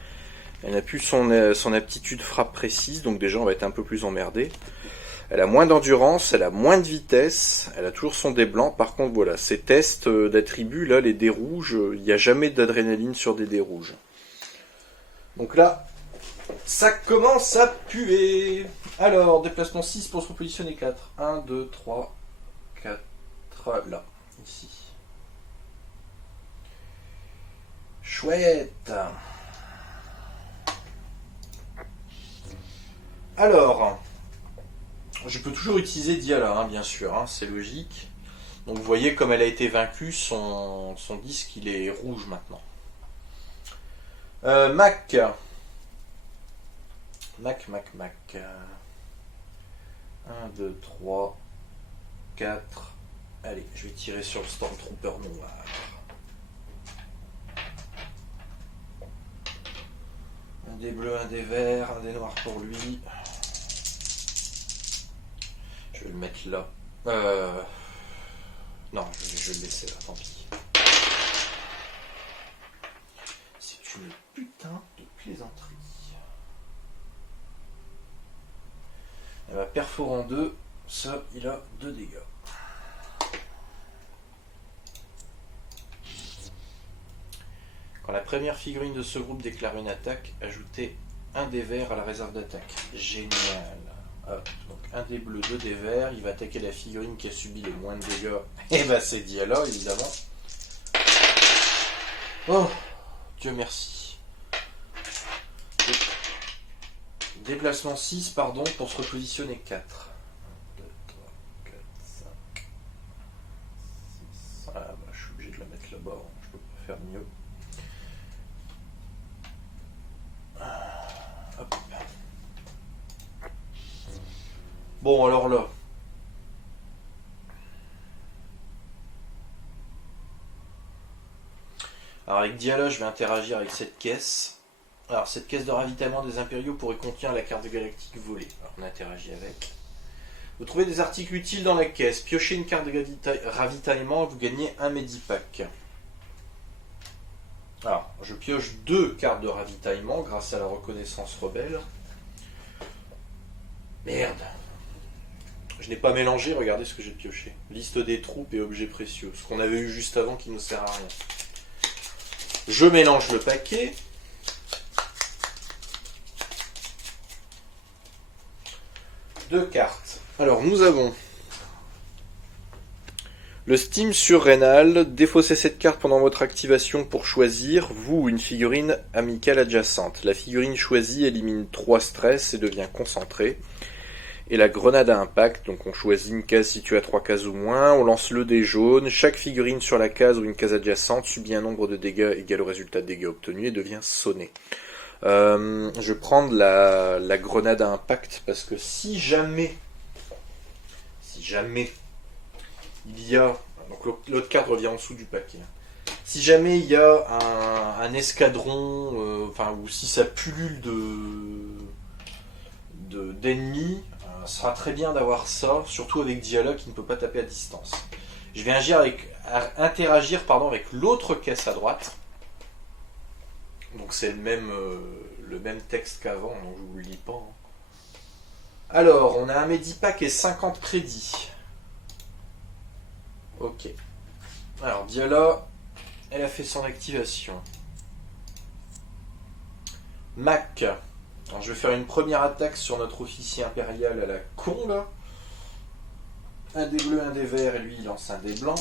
Elle n'a plus son aptitude frappe précise. Donc déjà, on va être un peu plus emmerdé. Elle a moins d'endurance, elle a moins de vitesse, elle a toujours son dé blanc. Par contre, voilà, ces tests d'attributs, là, les dés rouges, il n'y a jamais d'adrénaline sur des dés rouges. Donc là, ça commence à puer. Alors, déplacement 6 pour se repositionner 4. 1, 2, 3, 4, là, ici. Chouette. Alors, je peux toujours utiliser Diala, bien sûr, c'est logique. Donc vous voyez, comme elle a été vaincue, son disque il est rouge maintenant. Mac. 1, 2, 3, 4. Allez, je vais tirer sur le Stormtrooper noir. Un des bleus, un des verts, un des noirs pour lui. Je vais le mettre là. Non, je vais le laisser là, tant pis. C'est une putain de plaisanterie. Elle va perforer en 2. Ça, il a 2 dégâts. Quand la première figurine de ce groupe déclare une attaque, ajoutez un dé vert à la réserve d'attaque. Génial. Hop, donc un dé bleu, 2 dés verts. Il va attaquer la figurine qui a subi le moins de dégâts. Et bah c'est Diala, évidemment. Oh, Dieu merci. Déplacement 6, pardon, pour se repositionner 4. 1, 2, 3, 4, 5, 6. Ah bah je suis obligé de la mettre là-bas, je peux pas faire mieux. Hop. Bon alors là. Alors avec Diala, je vais interagir avec cette caisse. Alors cette caisse de ravitaillement des Impériaux pourrait contenir la carte galactique volée. Alors on interagit avec. Vous trouvez des articles utiles dans la caisse. Piochez une carte de ravitaillement, vous gagnez un Medipack. Alors, je pioche 2 cartes de ravitaillement grâce à la reconnaissance rebelle. Merde. Je n'ai pas mélangé, regardez ce que j'ai pioché. Liste des troupes et objets précieux. Ce qu'on avait eu juste avant qui ne sert à rien. Je mélange le paquet. Deux cartes. Alors nous avons le Steam sur Rénal. Défaussez cette carte pendant votre activation pour choisir, vous, une figurine amicale adjacente. La figurine choisie élimine 3 stress et devient concentrée. Et la grenade à impact, donc on choisit une case située à 3 cases ou moins, on lance le dé jaune, chaque figurine sur la case ou une case adjacente subit un nombre de dégâts égal au résultat de dégâts obtenus et devient sonnée. Je vais prendre la grenade à impact parce que si jamais il y a, donc l'autre carte revient en dessous du paquet, si jamais il y a un escadron, ou si ça pullule d'ennemis, ce sera très bien d'avoir ça, surtout avec Diala qui ne peut pas taper à distance. Je vais interagir avec l'autre caisse à droite. Donc c'est le même texte qu'avant, donc je vous le lis pas. Alors, on a un Medipack et 50 crédits. Ok. Alors, Diala, elle a fait son activation. Mac. Alors, je vais faire une première attaque sur notre officier impérial à la con, là. Un dé bleu, un dé vert, et lui, il lance un dé blanc.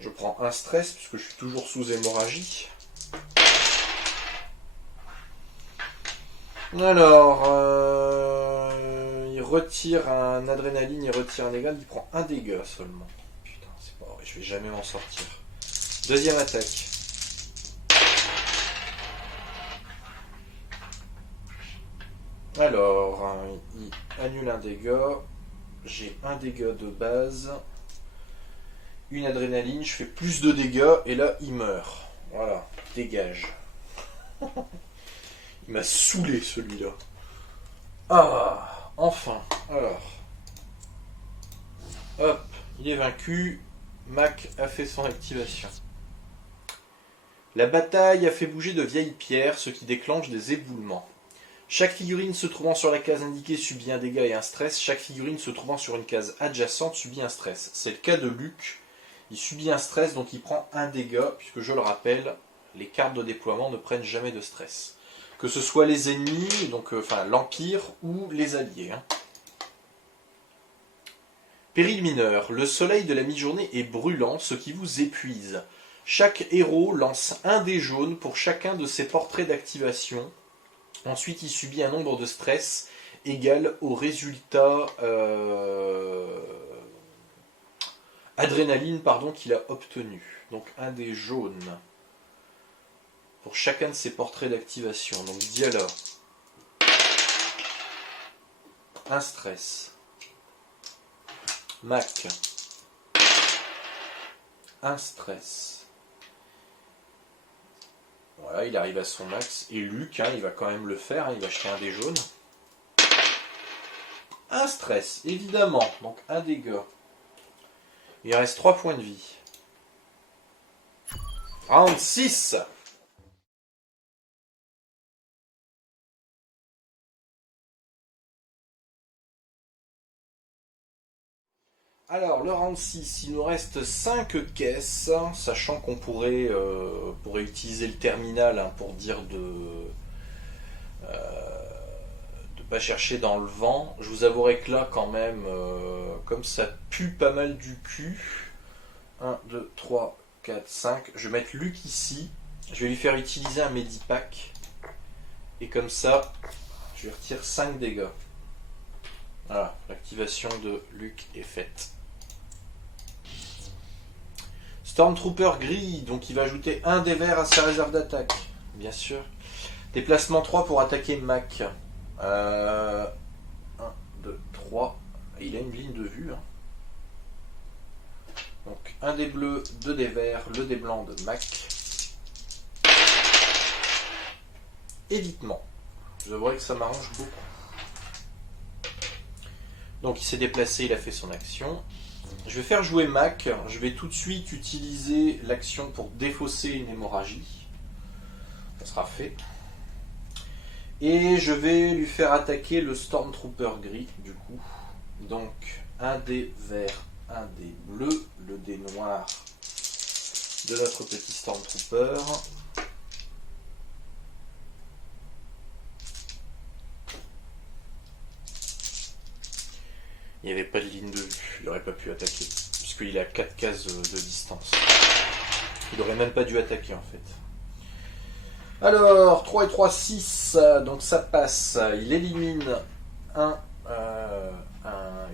Je prends un stress, puisque je suis toujours sous hémorragie. Alors, il retire un adrénaline, il retire un égal, il prend un dégât seulement. Putain, c'est pas vrai, je vais jamais m'en sortir. Deuxième attaque. Alors, il annule un dégât. j'ai un dégât de base. Une adrénaline, je fais plus de dégâts et là il meurt. Voilà, dégage. Il m'a saoulé celui-là. Ah, enfin. Alors. Hop, il est vaincu. Mac a fait son activation. La bataille a fait bouger de vieilles pierres, ce qui déclenche des éboulements. Chaque figurine se trouvant sur la case indiquée subit un dégât et un stress. Chaque figurine se trouvant sur une case adjacente subit un stress. C'est le cas de Luc. Il subit un stress, donc il prend un dégât, puisque je le rappelle, les cartes de déploiement ne prennent jamais de stress. Que ce soit les ennemis, donc l'Empire, ou les alliés. Péril mineur. Le soleil de la mi-journée est brûlant, ce qui vous épuise. Chaque héros lance un dé jaune pour chacun de ses portraits d'activation. Ensuite, il subit un nombre de stress égal au résultat adrénaline qu'il a obtenu. Donc un dé jaune pour chacun de ses portraits d'activation. Donc Diala, un stress. Mac, un stress. Voilà, il arrive à son max. Et Luc, il va quand même le faire, il va jeter un dé jaune. Un stress, évidemment. Donc un dégât. Il reste 3 points de vie. Round 6. Alors, le round 6, il nous reste 5 caisses, sachant qu'on pourrait utiliser le terminal pour dire de pas chercher dans le vent. Je vous avouerai que là, quand même, comme ça pue pas mal du cul. 1, 2, 3, 4, 5. Je vais mettre Luc ici. Je vais lui faire utiliser un Medipack. Et comme ça, je lui retire 5 dégâts. Voilà, l'activation de Luc est faite. Stormtrooper gris, donc il va ajouter un dé vert à sa réserve d'attaque, bien sûr. Déplacement 3 pour attaquer Mac. 1, 2, 3. Il a une ligne de vue. Donc un dé bleu, 2 dés verts, le dé blanc de Mac. Évitement. Je devrais que ça m'arrange beaucoup. Donc il s'est déplacé, il a fait son action. Je vais faire jouer Mac. Je vais tout de suite utiliser l'action pour défausser une hémorragie. Ça sera fait. Et je vais lui faire attaquer le Stormtrooper gris, du coup. Donc un dé vert, un dé bleu, le dé noir de notre petit Stormtrooper. Il n'y avait pas de ligne de vue, il n'aurait pas pu attaquer, puisqu'il a 4 cases de distance. Il n'aurait même pas dû attaquer en fait. Alors, 3 et 3, 6, donc ça passe. Il élimine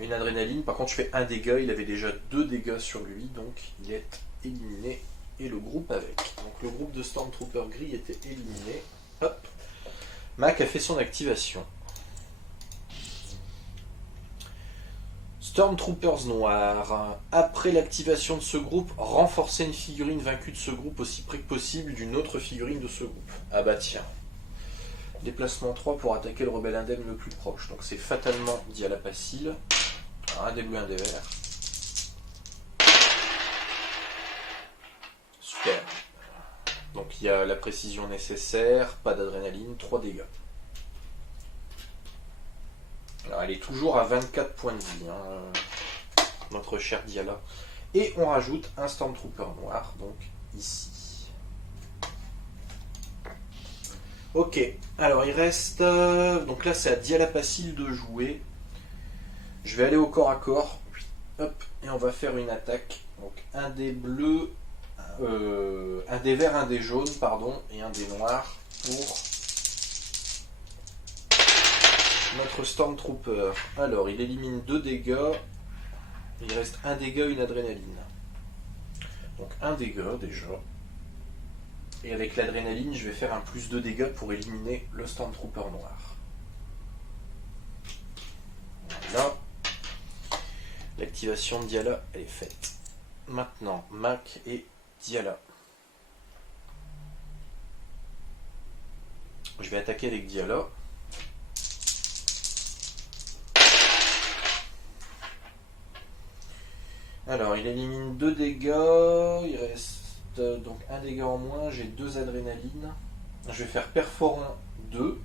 une adrénaline, par contre je fais un dégât, il avait déjà 2 dégâts sur lui, donc il est éliminé, et le groupe avec. Donc le groupe de Stormtrooper gris était éliminé. Hop. Mac a fait son activation. Stormtroopers noirs. Après l'activation de ce groupe, renforcez une figurine vaincue de ce groupe aussi près que possible d'une autre figurine de ce groupe. Ah bah tiens. Déplacement 3 pour attaquer le rebelle indemne le plus proche. Donc c'est fatalement Diala Pacil. Alors un dé bleu, un dé vert. Super. Donc il y a la précision nécessaire, pas d'adrénaline, 3 dégâts. Alors elle est toujours à 24 points de vie, notre chère Diala. Et on rajoute un Stormtrooper noir, donc ici. Ok, alors il reste... donc là c'est à Diala Pacil de jouer. Je vais aller au corps à corps. Hop, et on va faire une attaque. Donc un dé bleu, un dé vert, un dé jaune, pardon, et un dé noir pour... notre Stormtrooper. Alors, il élimine 2 dégâts. Il reste un dégât, une adrénaline. Donc, un dégât déjà. Et avec l'adrénaline, je vais faire un plus 2 dégâts pour éliminer le Stormtrooper noir. Voilà. l'activation de Diala, elle est faite. Maintenant, Mac et Diala. Je vais attaquer avec Diala. Alors, il élimine 2 dégâts. Il reste donc 1 dégât en moins. J'ai 2 adrénalines. Je vais faire perforant 2.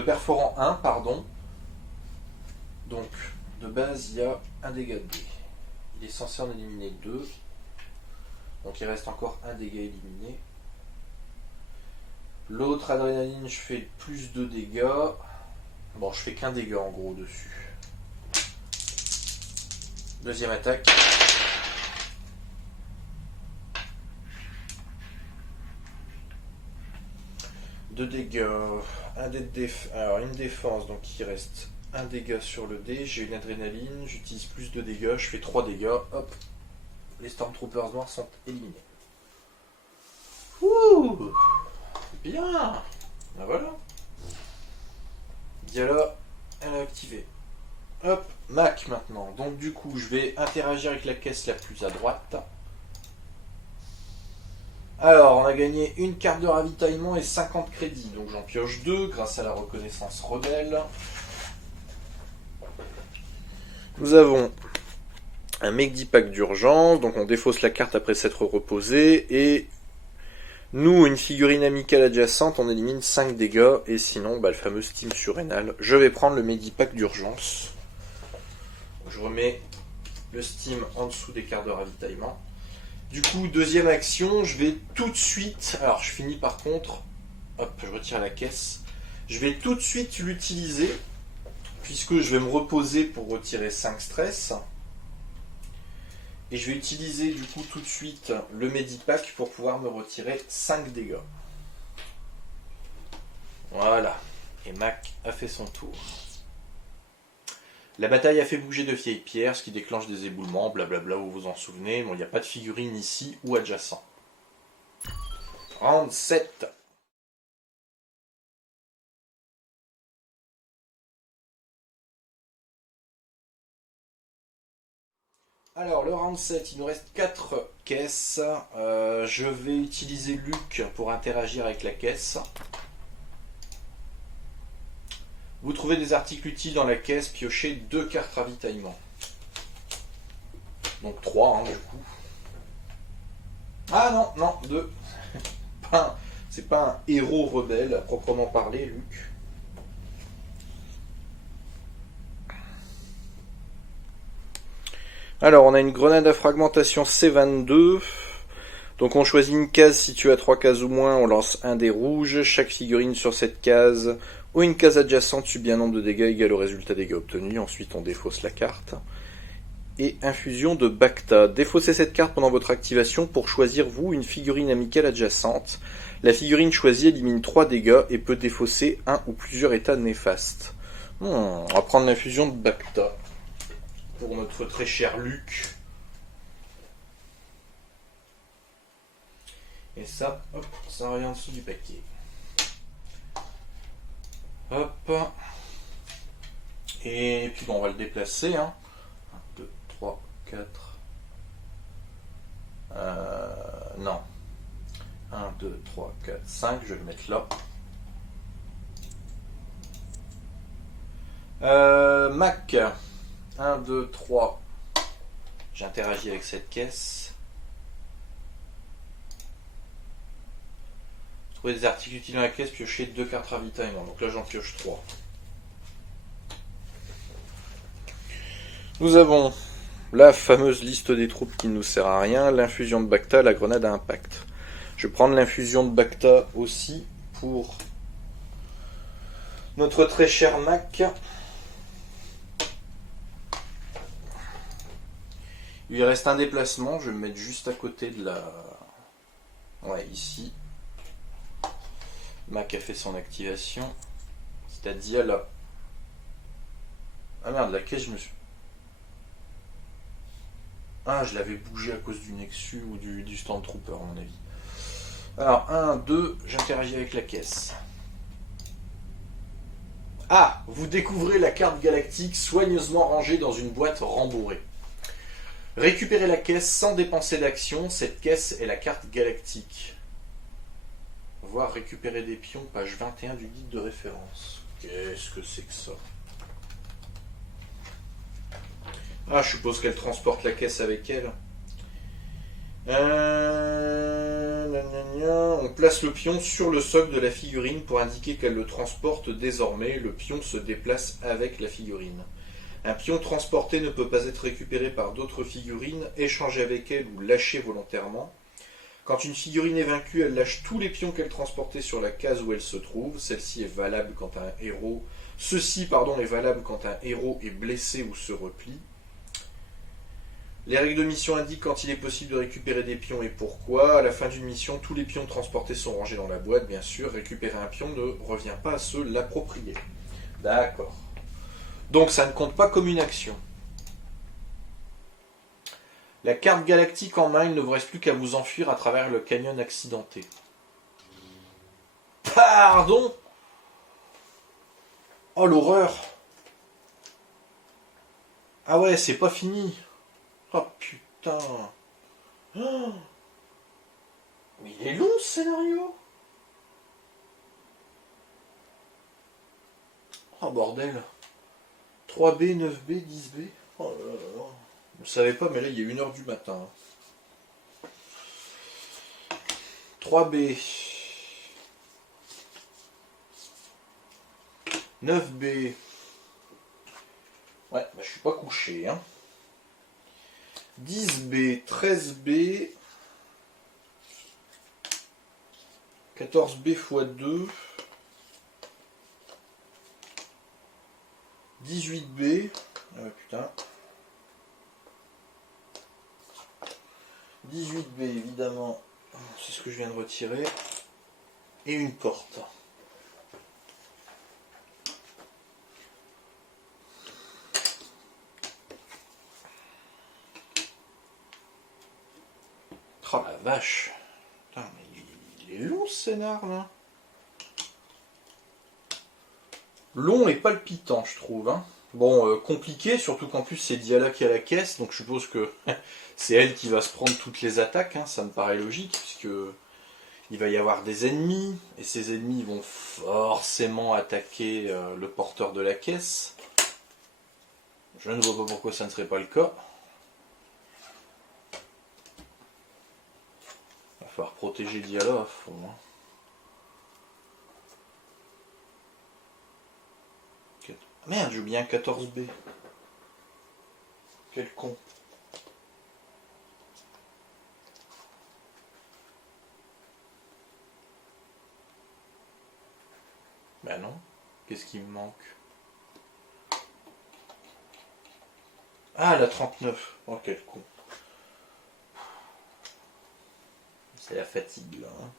Perforant 1, pardon. Donc, de base, il y a 1 dégât de dé. Il est censé en éliminer 2. Donc, il reste encore 1 dégât éliminé. L'autre adrénaline, je fais plus 2 dégâts. Bon, je fais qu'un dégât en gros dessus. Deuxième attaque. Deux dégâts. Un dé de alors une défense, donc il reste un dégât sur le dé. J'ai une adrénaline, j'utilise plus de dégâts, je fais 3 dégâts. Hop. Les Stormtroopers noirs sont éliminés. Ouh, bien. Ben voilà. Diala, elle est activée. Hop, Mac maintenant. Donc du coup, je vais interagir avec la caisse la plus à droite. Alors, on a gagné une carte de ravitaillement et 50 crédits. Donc j'en pioche 2 grâce à la reconnaissance rebelle. Nous avons un Megdi Pack d'urgence. Donc on défausse la carte après s'être reposé. Et nous, une figurine amicale adjacente, on élimine 5 dégâts. Et sinon, le fameux Steam surrénal. Je vais prendre le Megdi Pack d'urgence. Je remets le Steam en dessous des cartes de ravitaillement. Du coup, deuxième action, je vais tout de suite... Alors, je finis par contre... Hop, je retire la caisse. Je vais tout de suite l'utiliser, puisque je vais me reposer pour retirer 5 stress. Et je vais utiliser du coup tout de suite le Medipack pour pouvoir me retirer 5 dégâts. Voilà. Et Mac a fait son tour. La bataille a fait bouger de vieilles pierres, ce qui déclenche des éboulements, blablabla, vous vous en souvenez. Bon, il n'y a pas de figurine ici ou adjacent. Round 7. Alors, le round 7, il nous reste 4 caisses. Je vais utiliser Luke pour interagir avec la caisse. Vous trouvez des articles utiles dans la caisse, piochez 2 cartes ravitaillement. Donc 3 du coup. Ah non, 2. C'est pas un héros rebelle à proprement parler, Luke. Alors on a une grenade à fragmentation C22. Donc on choisit une case située à 3 cases ou moins, on lance un dé rouge. Chaque figurine sur cette case ou une case adjacente subit un nombre de dégâts égal au résultat des dégâts obtenus. Ensuite on défausse la carte. Et infusion de Bacta. Défaussez cette carte pendant votre activation pour choisir vous une figurine amicale adjacente. La figurine choisie élimine 3 dégâts et peut défausser un ou plusieurs états néfastes. On va prendre l'infusion de Bacta pour notre très cher Luke. Et ça, hop, ça revient en dessous du paquet. Hop. Et puis bon, on va le déplacer. 1, 2, 3, 4. Non. 1, 2, 3, 4, 5. Je vais le mettre là. Mac. 1, 2, 3. J'interagis avec cette caisse. Trouver des articles utiles dans la caisse, piocher 2 cartes ravitaillement. Donc là j'en pioche 3. Nous avons la fameuse liste des troupes qui ne nous sert à rien, l'infusion de Bacta, la grenade à impact. Je vais prendre l'infusion de Bacta aussi pour notre très cher Mac. Il lui reste un déplacement, je vais me mettre juste à côté de la... Ouais, ici. Mac a fait son activation. C'est-à-dire là. Ah merde, la caisse, je me suis... Ah, je l'avais bougé à cause du Nexus ou du Stormtrooper, à mon avis. Alors, 1, 2, j'interagis avec la caisse. Ah, vous découvrez la carte galactique soigneusement rangée dans une boîte rembourrée. Récupérez la caisse sans dépenser d'action. Cette caisse est la carte galactique. Voir récupérer des pions, page 21 du guide de référence. Qu'est-ce que c'est que ça? Ah, je suppose qu'elle transporte la caisse avec elle. On place le pion sur le socle de la figurine pour indiquer qu'elle le transporte désormais. Le pion se déplace avec la figurine. Un pion transporté ne peut pas être récupéré par d'autres figurines, échangé avec elle ou lâché volontairement. Quand une figurine est vaincue, elle lâche tous les pions qu'elle transportait sur la case où elle se trouve. Ceci est valable quand un héros... Ceci est valable quand un héros est blessé ou se replie. Les règles de mission indiquent quand il est possible de récupérer des pions et pourquoi. À la fin d'une mission, tous les pions transportés sont rangés dans la boîte, bien sûr. Récupérer un pion ne revient pas à se l'approprier. D'accord. Donc ça ne compte pas comme une action. La carte galactique en main, il ne vous reste plus qu'à vous enfuir à travers le canyon accidenté. Pardon? Oh l'horreur! Ah ouais, c'est pas fini. Oh putain. Oh. Mais il est long ce scénario. Oh bordel. 3B, 9B, 10B. Oh là là là. Vous ne savez pas, mais là il est 1h du matin. 3B. 9B. Ouais, bah, je suis pas couché. Hein. 10B, 13B. 14B x 2. 18B. Ah ouais, putain. 18B, évidemment. C'est ce que je viens de retirer. Et une porte. Oh la vache. Putain, mais il est long ce scénar là. Long et palpitant, je trouve. Hein. Bon, compliqué, surtout qu'en plus c'est Diala qui a la caisse, donc je suppose que c'est elle qui va se prendre toutes les attaques, hein, ça me paraît logique, puisque il va y avoir des ennemis, et ces ennemis vont forcément attaquer le porteur de la caisse. Je ne vois pas pourquoi ça ne serait pas le cas. Il va falloir protéger Diala à fond. Hein. Merde, j'ai oublié un 14B. Quel con. Ben non. Qu'est-ce qui me manque? Ah, la 39. Oh, quel con. C'est la fatigue, là. Hein.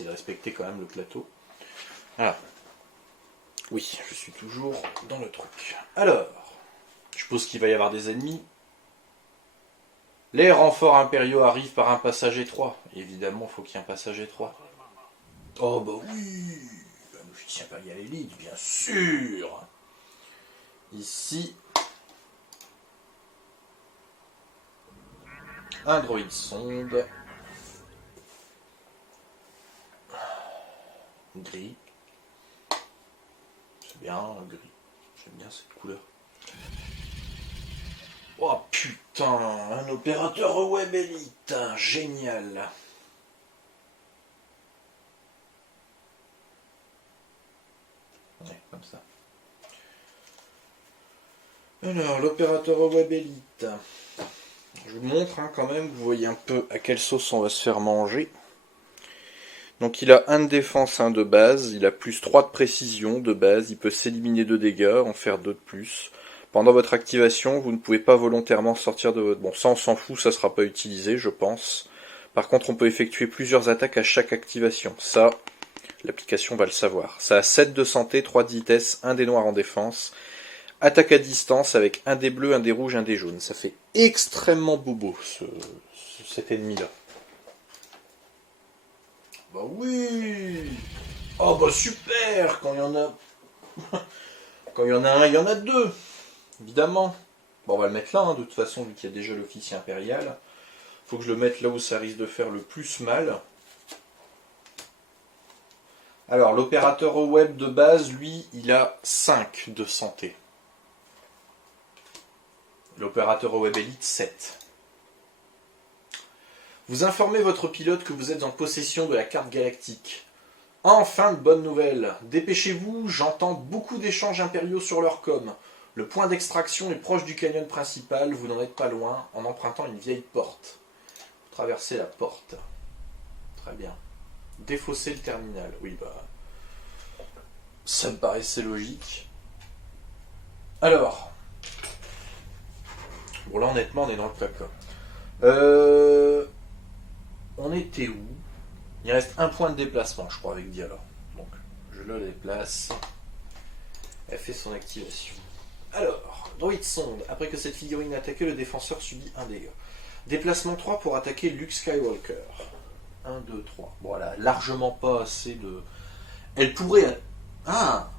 De respecter quand même le plateau. Ah. Oui, je suis toujours dans le truc. Alors, je suppose qu'il va y avoir des ennemis. Les renforts impériaux arrivent par un passage étroit. Évidemment, il faut qu'il y ait un passage étroit. Oh bah oui, l'officier impérial élite, bien sûr. Ici, un droïde sonde. Gris. C'est bien, gris. J'aime bien cette couleur. Oh putain, un opérateur web élite. Génial. Ouais, comme ça. Alors, l'opérateur web élite. Je vous montre hein, quand même, vous voyez un peu à quelle sauce on va se faire manger. Donc il a 1 de défense, 1 de base, il a plus 3 de précision de base, il peut s'éliminer 2 dégâts, en faire 2 de plus. Pendant votre activation, vous ne pouvez pas volontairement sortir de votre... Bon, ça on s'en fout, ça ne sera pas utilisé, je pense. Par contre, on peut effectuer plusieurs attaques à chaque activation. Ça, l'application va le savoir. Ça a 7 de santé, 3 de vitesse, 1 des noirs en défense. Attaque à distance avec 1 des bleus, 1 des rouges, 1 des jaunes. Ça fait extrêmement bobo, cet ennemi-là. Bah oui. Oh bah super, quand il y en a Quand il y en a un, il y en a deux. Évidemment. Bon, on va le mettre là, hein, de toute façon, vu qu'il y a déjà l'officier impérial. Faut que je le mette là où ça risque de faire le plus mal. Alors, l'opérateur web de base, lui, il a 5 de santé. L'opérateur web élite, 7. Vous informez votre pilote que vous êtes en possession de la carte galactique. Enfin, de bonnes nouvelles. Dépêchez-vous, j'entends beaucoup d'échanges impériaux sur leur com. Le point d'extraction est proche du canyon principal, vous n'en êtes pas loin, en empruntant une vieille porte. Vous traversez la porte. Très bien. Défausser le terminal. Oui, bah... ça me paraissait logique. Alors... Bon, là, honnêtement, on est dans le peuple. On était où? Il reste un point de déplacement, je crois, avec Dialor. Donc, je le déplace. Elle fait son activation. Alors, droïde sonde. Après que cette figurine a attaqué, le défenseur subit un dégât. Déplacement 3 pour attaquer Luke Skywalker. 1, 2, 3. Bon, elle a largement pas assez de... Elle pourrait... Ah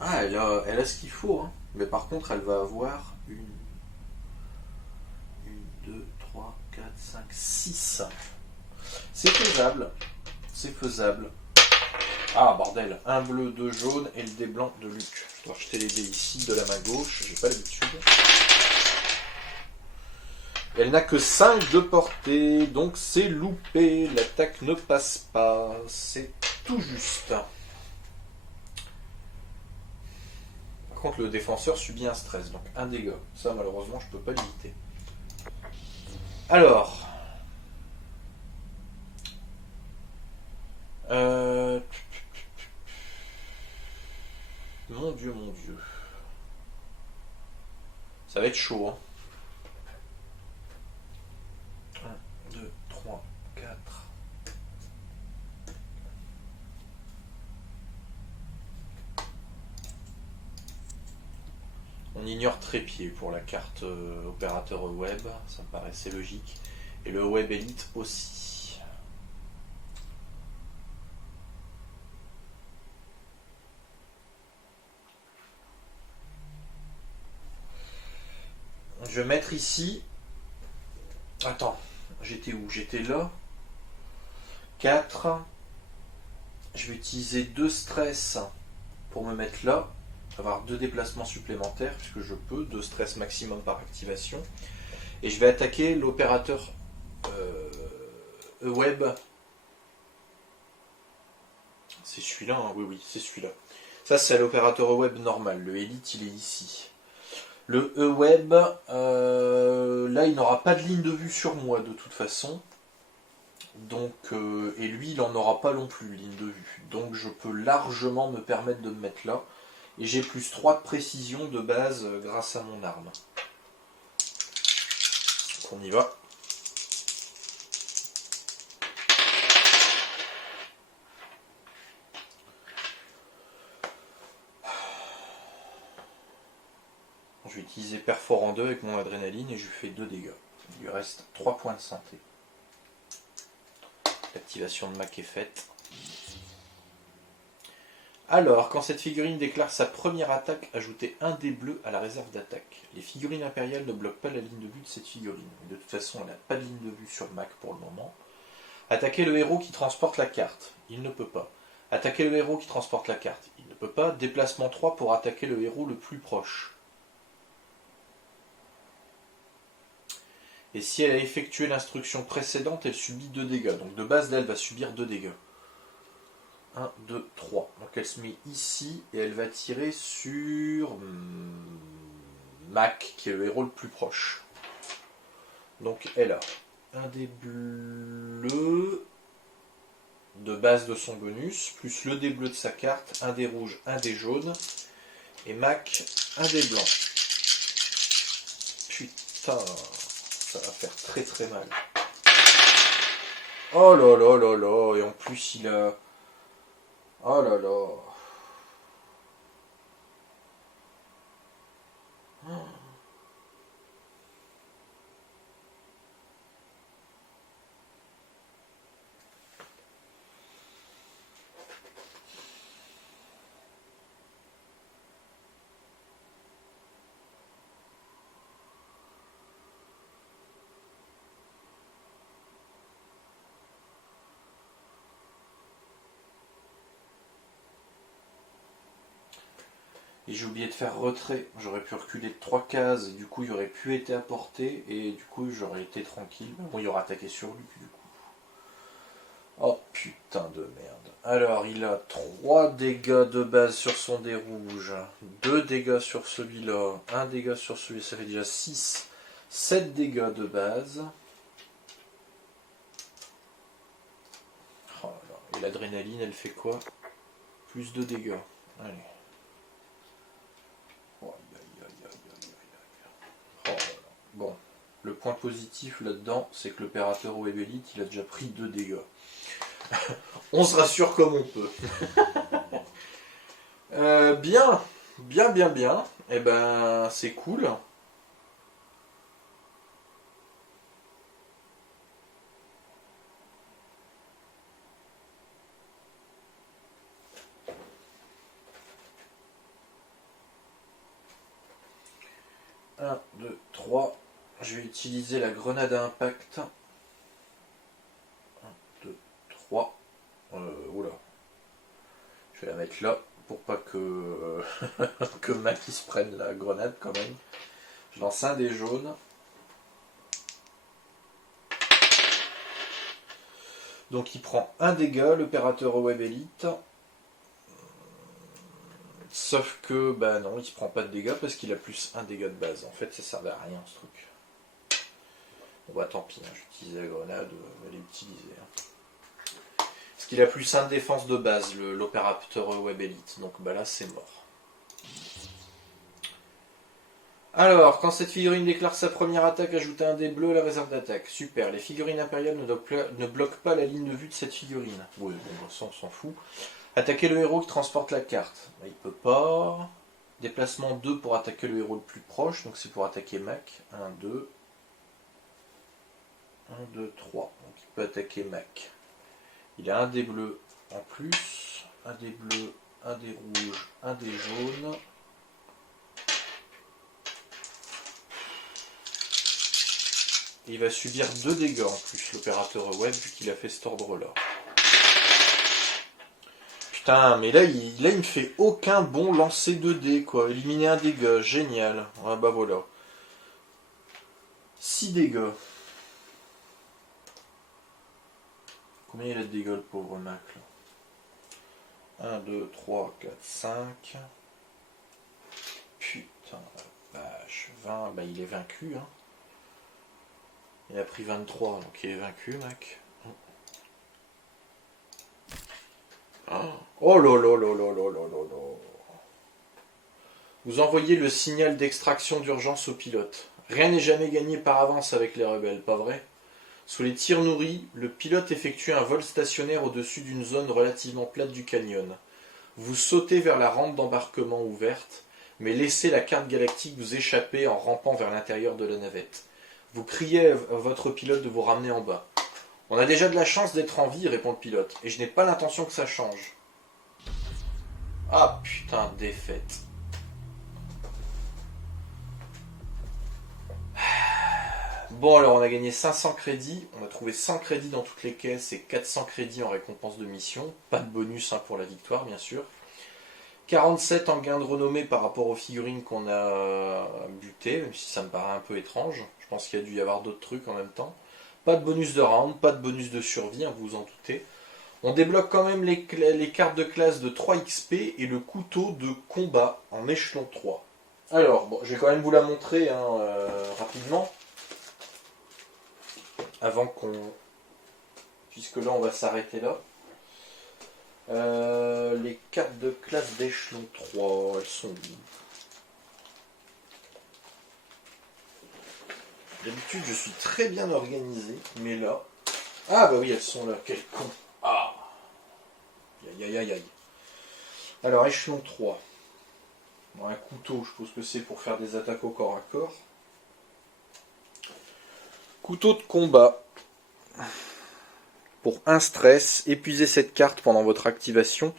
Ah, elle a ce qu'il faut. Hein. Mais par contre, elle va avoir une... 2, 3, 4, 5, 6. C'est faisable. C'est faisable. Ah, bordel. Un bleu, deux jaunes et le dé blanc de Luc. Je dois acheter les dés ici, de la main gauche. J'ai pas l'habitude. Elle n'a que 5 de portée, donc c'est loupé. L'attaque ne passe pas. C'est tout juste. Par contre, le défenseur subit un stress, donc un dégât. Ça, malheureusement, je peux pas l'éviter. Alors... Mon Dieu, mon Dieu. Ça va être chaud, hein. 1, 2, 3, 4. On ignore trépied pour la carte opérateur web, ça me paraissait logique. Et le web élite aussi. Je vais mettre ici... Attends, j'étais où? J'étais là. 4. Je vais utiliser 2 stress pour me mettre là. Avoir 2 déplacements supplémentaires, puisque je peux. 2 stress maximum par activation. Et je vais attaquer l'opérateur web. C'est celui-là, hein? Oui, oui, c'est celui-là. Ça, c'est l'opérateur web normal. Le Elite, il est ici. Le E-Web, là, il n'aura pas de ligne de vue sur moi, de toute façon. Donc, et lui, il n'en aura pas non plus, ligne de vue. Donc, je peux largement me permettre de me mettre là. Et j'ai plus 3 de précision de base grâce à mon arme. Donc, on y va. Je vais utiliser perforant 2 avec mon adrénaline et je lui fais 2 dégâts. Il lui reste 3 points de santé. L'activation de Mac est faite. Alors, quand cette figurine déclare sa première attaque, ajoutez un dé bleu à la réserve d'attaque. Les figurines impériales ne bloquent pas la ligne de vue de cette figurine. De toute façon, elle n'a pas de ligne de vue sur Mac pour le moment. Attaquez le héros qui transporte la carte. Il ne peut pas. Attaquez le héros qui transporte la carte. Il ne peut pas. Déplacement 3 pour attaquer le héros le plus proche. Et si elle a effectué l'instruction précédente, elle subit 2 dégâts. Donc de base, là, elle va subir 2 dégâts. 1, 2, 3. Donc elle se met ici et elle va tirer sur Mac, qui est le héros le plus proche. Donc elle a un dé bleu de base de son bonus, plus le dé bleu de sa carte, un dé rouge, un dé jaune, et Mac, un dé blanc. Putain, ça va faire très très mal. Oh là là là là, et en plus il a... Oh là là. Et j'ai oublié de faire retrait. J'aurais pu reculer de 3 cases, et du coup il aurait pu être apporté, et du coup j'aurais été tranquille. Bon, il aurait attaqué sur lui, du coup. Oh putain de merde. Alors il a 3 dégâts de base sur son dé rouge, 2 dégâts sur celui-là, 1 dégât sur celui-là, ça fait déjà 6, 7 dégâts de base. Oh là là. Et l'adrénaline elle fait quoi? Plus de dégâts. Allez. Oh, aïe, aïe, aïe, aïe, aïe, aïe. Oh là là. Bon, le point positif là-dedans, c'est que l'opérateur Webelite il a déjà pris 2 dégâts. On se rassure comme on peut. Bien, bien, bien, bien. Eh ben, c'est cool. Un, 2, 3. Je vais utiliser la grenade à impact. 1, 2, 3. Oula. Je vais la mettre là pour pas que, que Mac se prenne la grenade quand même. Je lance un dé jaune. Donc il prend un dégât, l'opérateur Webelite. Sauf que, bah non, il se prend pas de dégâts parce qu'il a plus un dégât de base. En fait, ça servait à rien ce truc. Bon bah tant pis, hein, j'utilisais la grenade, elle est utilisée. Hein. Parce qu'il a plus un de défense de base, l'opérateur Webelite. Donc bah là, c'est mort. Alors, quand cette figurine déclare sa première attaque, ajoutez un dé bleu à la réserve d'attaque. Super, les figurines impériales ne bloquent pas la ligne de vue de cette figurine. Oui, bon, ça on s'en fout. Attaquer le héros qui transporte la carte. Il peut pas. Déplacement 2 pour attaquer le héros le plus proche, donc c'est pour attaquer Mac. 1, 2. 1, 2, 3. Donc il peut attaquer Mac. Il a un dé bleu en plus. Un dé bleu, un dé rouge, un dé jaune. Et il va subir 2 dégâts en plus, l'opérateur web, vu qu'il a fait cet ordre-là. Putain, mais là il me fait aucun bon lancer de dés, quoi. Éliminer un dégât, génial. Ah bah voilà. 6 dégâts. Combien il a de dégâts, le pauvre Mac, là? 1, 2, 3, 4, 5. Putain, la vache. 20, bah il est vaincu, hein. Il a pris 23, donc il est vaincu, Mac. Oh là là là là là là là là. Vous envoyez le signal d'extraction d'urgence au pilote. Rien n'est jamais gagné par avance avec les rebelles, pas vrai? Sous les tirs nourris, le pilote effectue un vol stationnaire au-dessus d'une zone relativement plate du canyon. Vous sautez vers la rampe d'embarquement ouverte, mais laissez la carte galactique vous échapper en rampant vers l'intérieur de la navette. Vous criez à votre pilote de vous ramener en bas. On a déjà de la chance d'être en vie, répond le pilote, et je n'ai pas l'intention que ça change. Ah putain, défaite. Bon alors on a gagné 500 crédits, on a trouvé 100 crédits dans toutes les caisses et 400 crédits en récompense de mission. Pas de bonus pour la victoire bien sûr. 47 en gain de renommée par rapport aux figurines qu'on a butées, même si ça me paraît un peu étrange. Je pense qu'il y a dû y avoir d'autres trucs en même temps. Pas de bonus de round, pas de bonus de survie, vous vous en doutez. On débloque quand même les cartes de classe de 3 XP et le couteau de combat en échelon 3. Alors, bon, je vais quand même vous la montrer rapidement. Avant qu'on... Puisque là, on va s'arrêter là. Les cartes de classe d'échelon 3, elles sont où? D'habitude, je suis très bien organisé, mais là... Ah bah oui, elles sont là, quel con. Ah. Aïe aïe aïe aïe. Alors, échelon 3. Bon, un couteau, je suppose que c'est pour faire des attaques au corps à corps. Couteau de combat. Pour un stress, épuisez cette carte pendant votre activation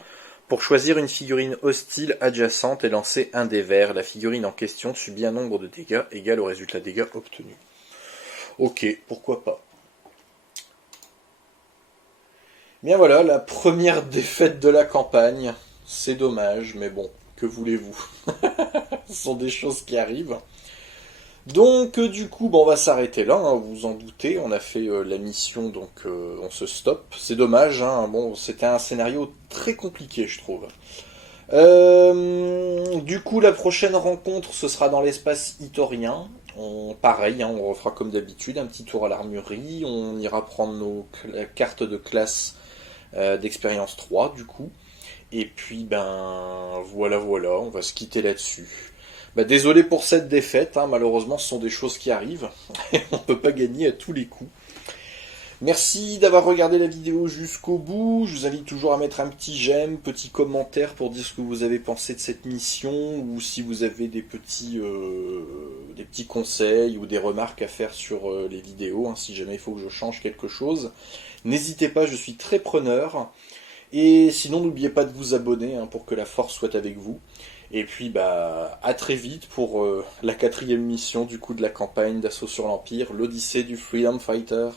pour choisir une figurine hostile adjacente et lancer un dé vert. La figurine en question subit un nombre de dégâts égal au résultat dégâts obtenus. Ok, pourquoi pas. Bien voilà, la première défaite de la campagne. C'est dommage, mais bon, Que voulez-vous? Ce sont des choses qui arrivent. Donc du coup, on va s'arrêter là, hein, vous vous en doutez, on a fait la mission, donc on se stoppe. C'est dommage, hein, bon, c'était un scénario très compliqué, je trouve. Du coup, la prochaine rencontre, ce sera dans l'espace itorien. Pareil, hein, on refera comme d'habitude, un petit tour à l'armurerie, on ira prendre nos cartes de classe d'expérience 3, du coup. Et puis, voilà, on va se quitter là-dessus. Désolé pour cette défaite, hein, malheureusement ce sont des choses qui arrivent, on ne peut pas gagner à tous les coups. Merci d'avoir regardé la vidéo jusqu'au bout, je vous invite toujours à mettre un petit j'aime, petit commentaire pour dire ce que vous avez pensé de cette mission, ou si vous avez des petits conseils ou des remarques à faire sur les vidéos, hein, si jamais il faut que je change quelque chose. N'hésitez pas, je suis très preneur. Et sinon, n'oubliez pas de vous abonner, hein, pour que la force soit avec vous. Et puis, à très vite pour la 4e mission du coup de la campagne d'Assaut sur l'Empire, l'Odyssée du Freedom Fighter.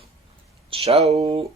Ciao!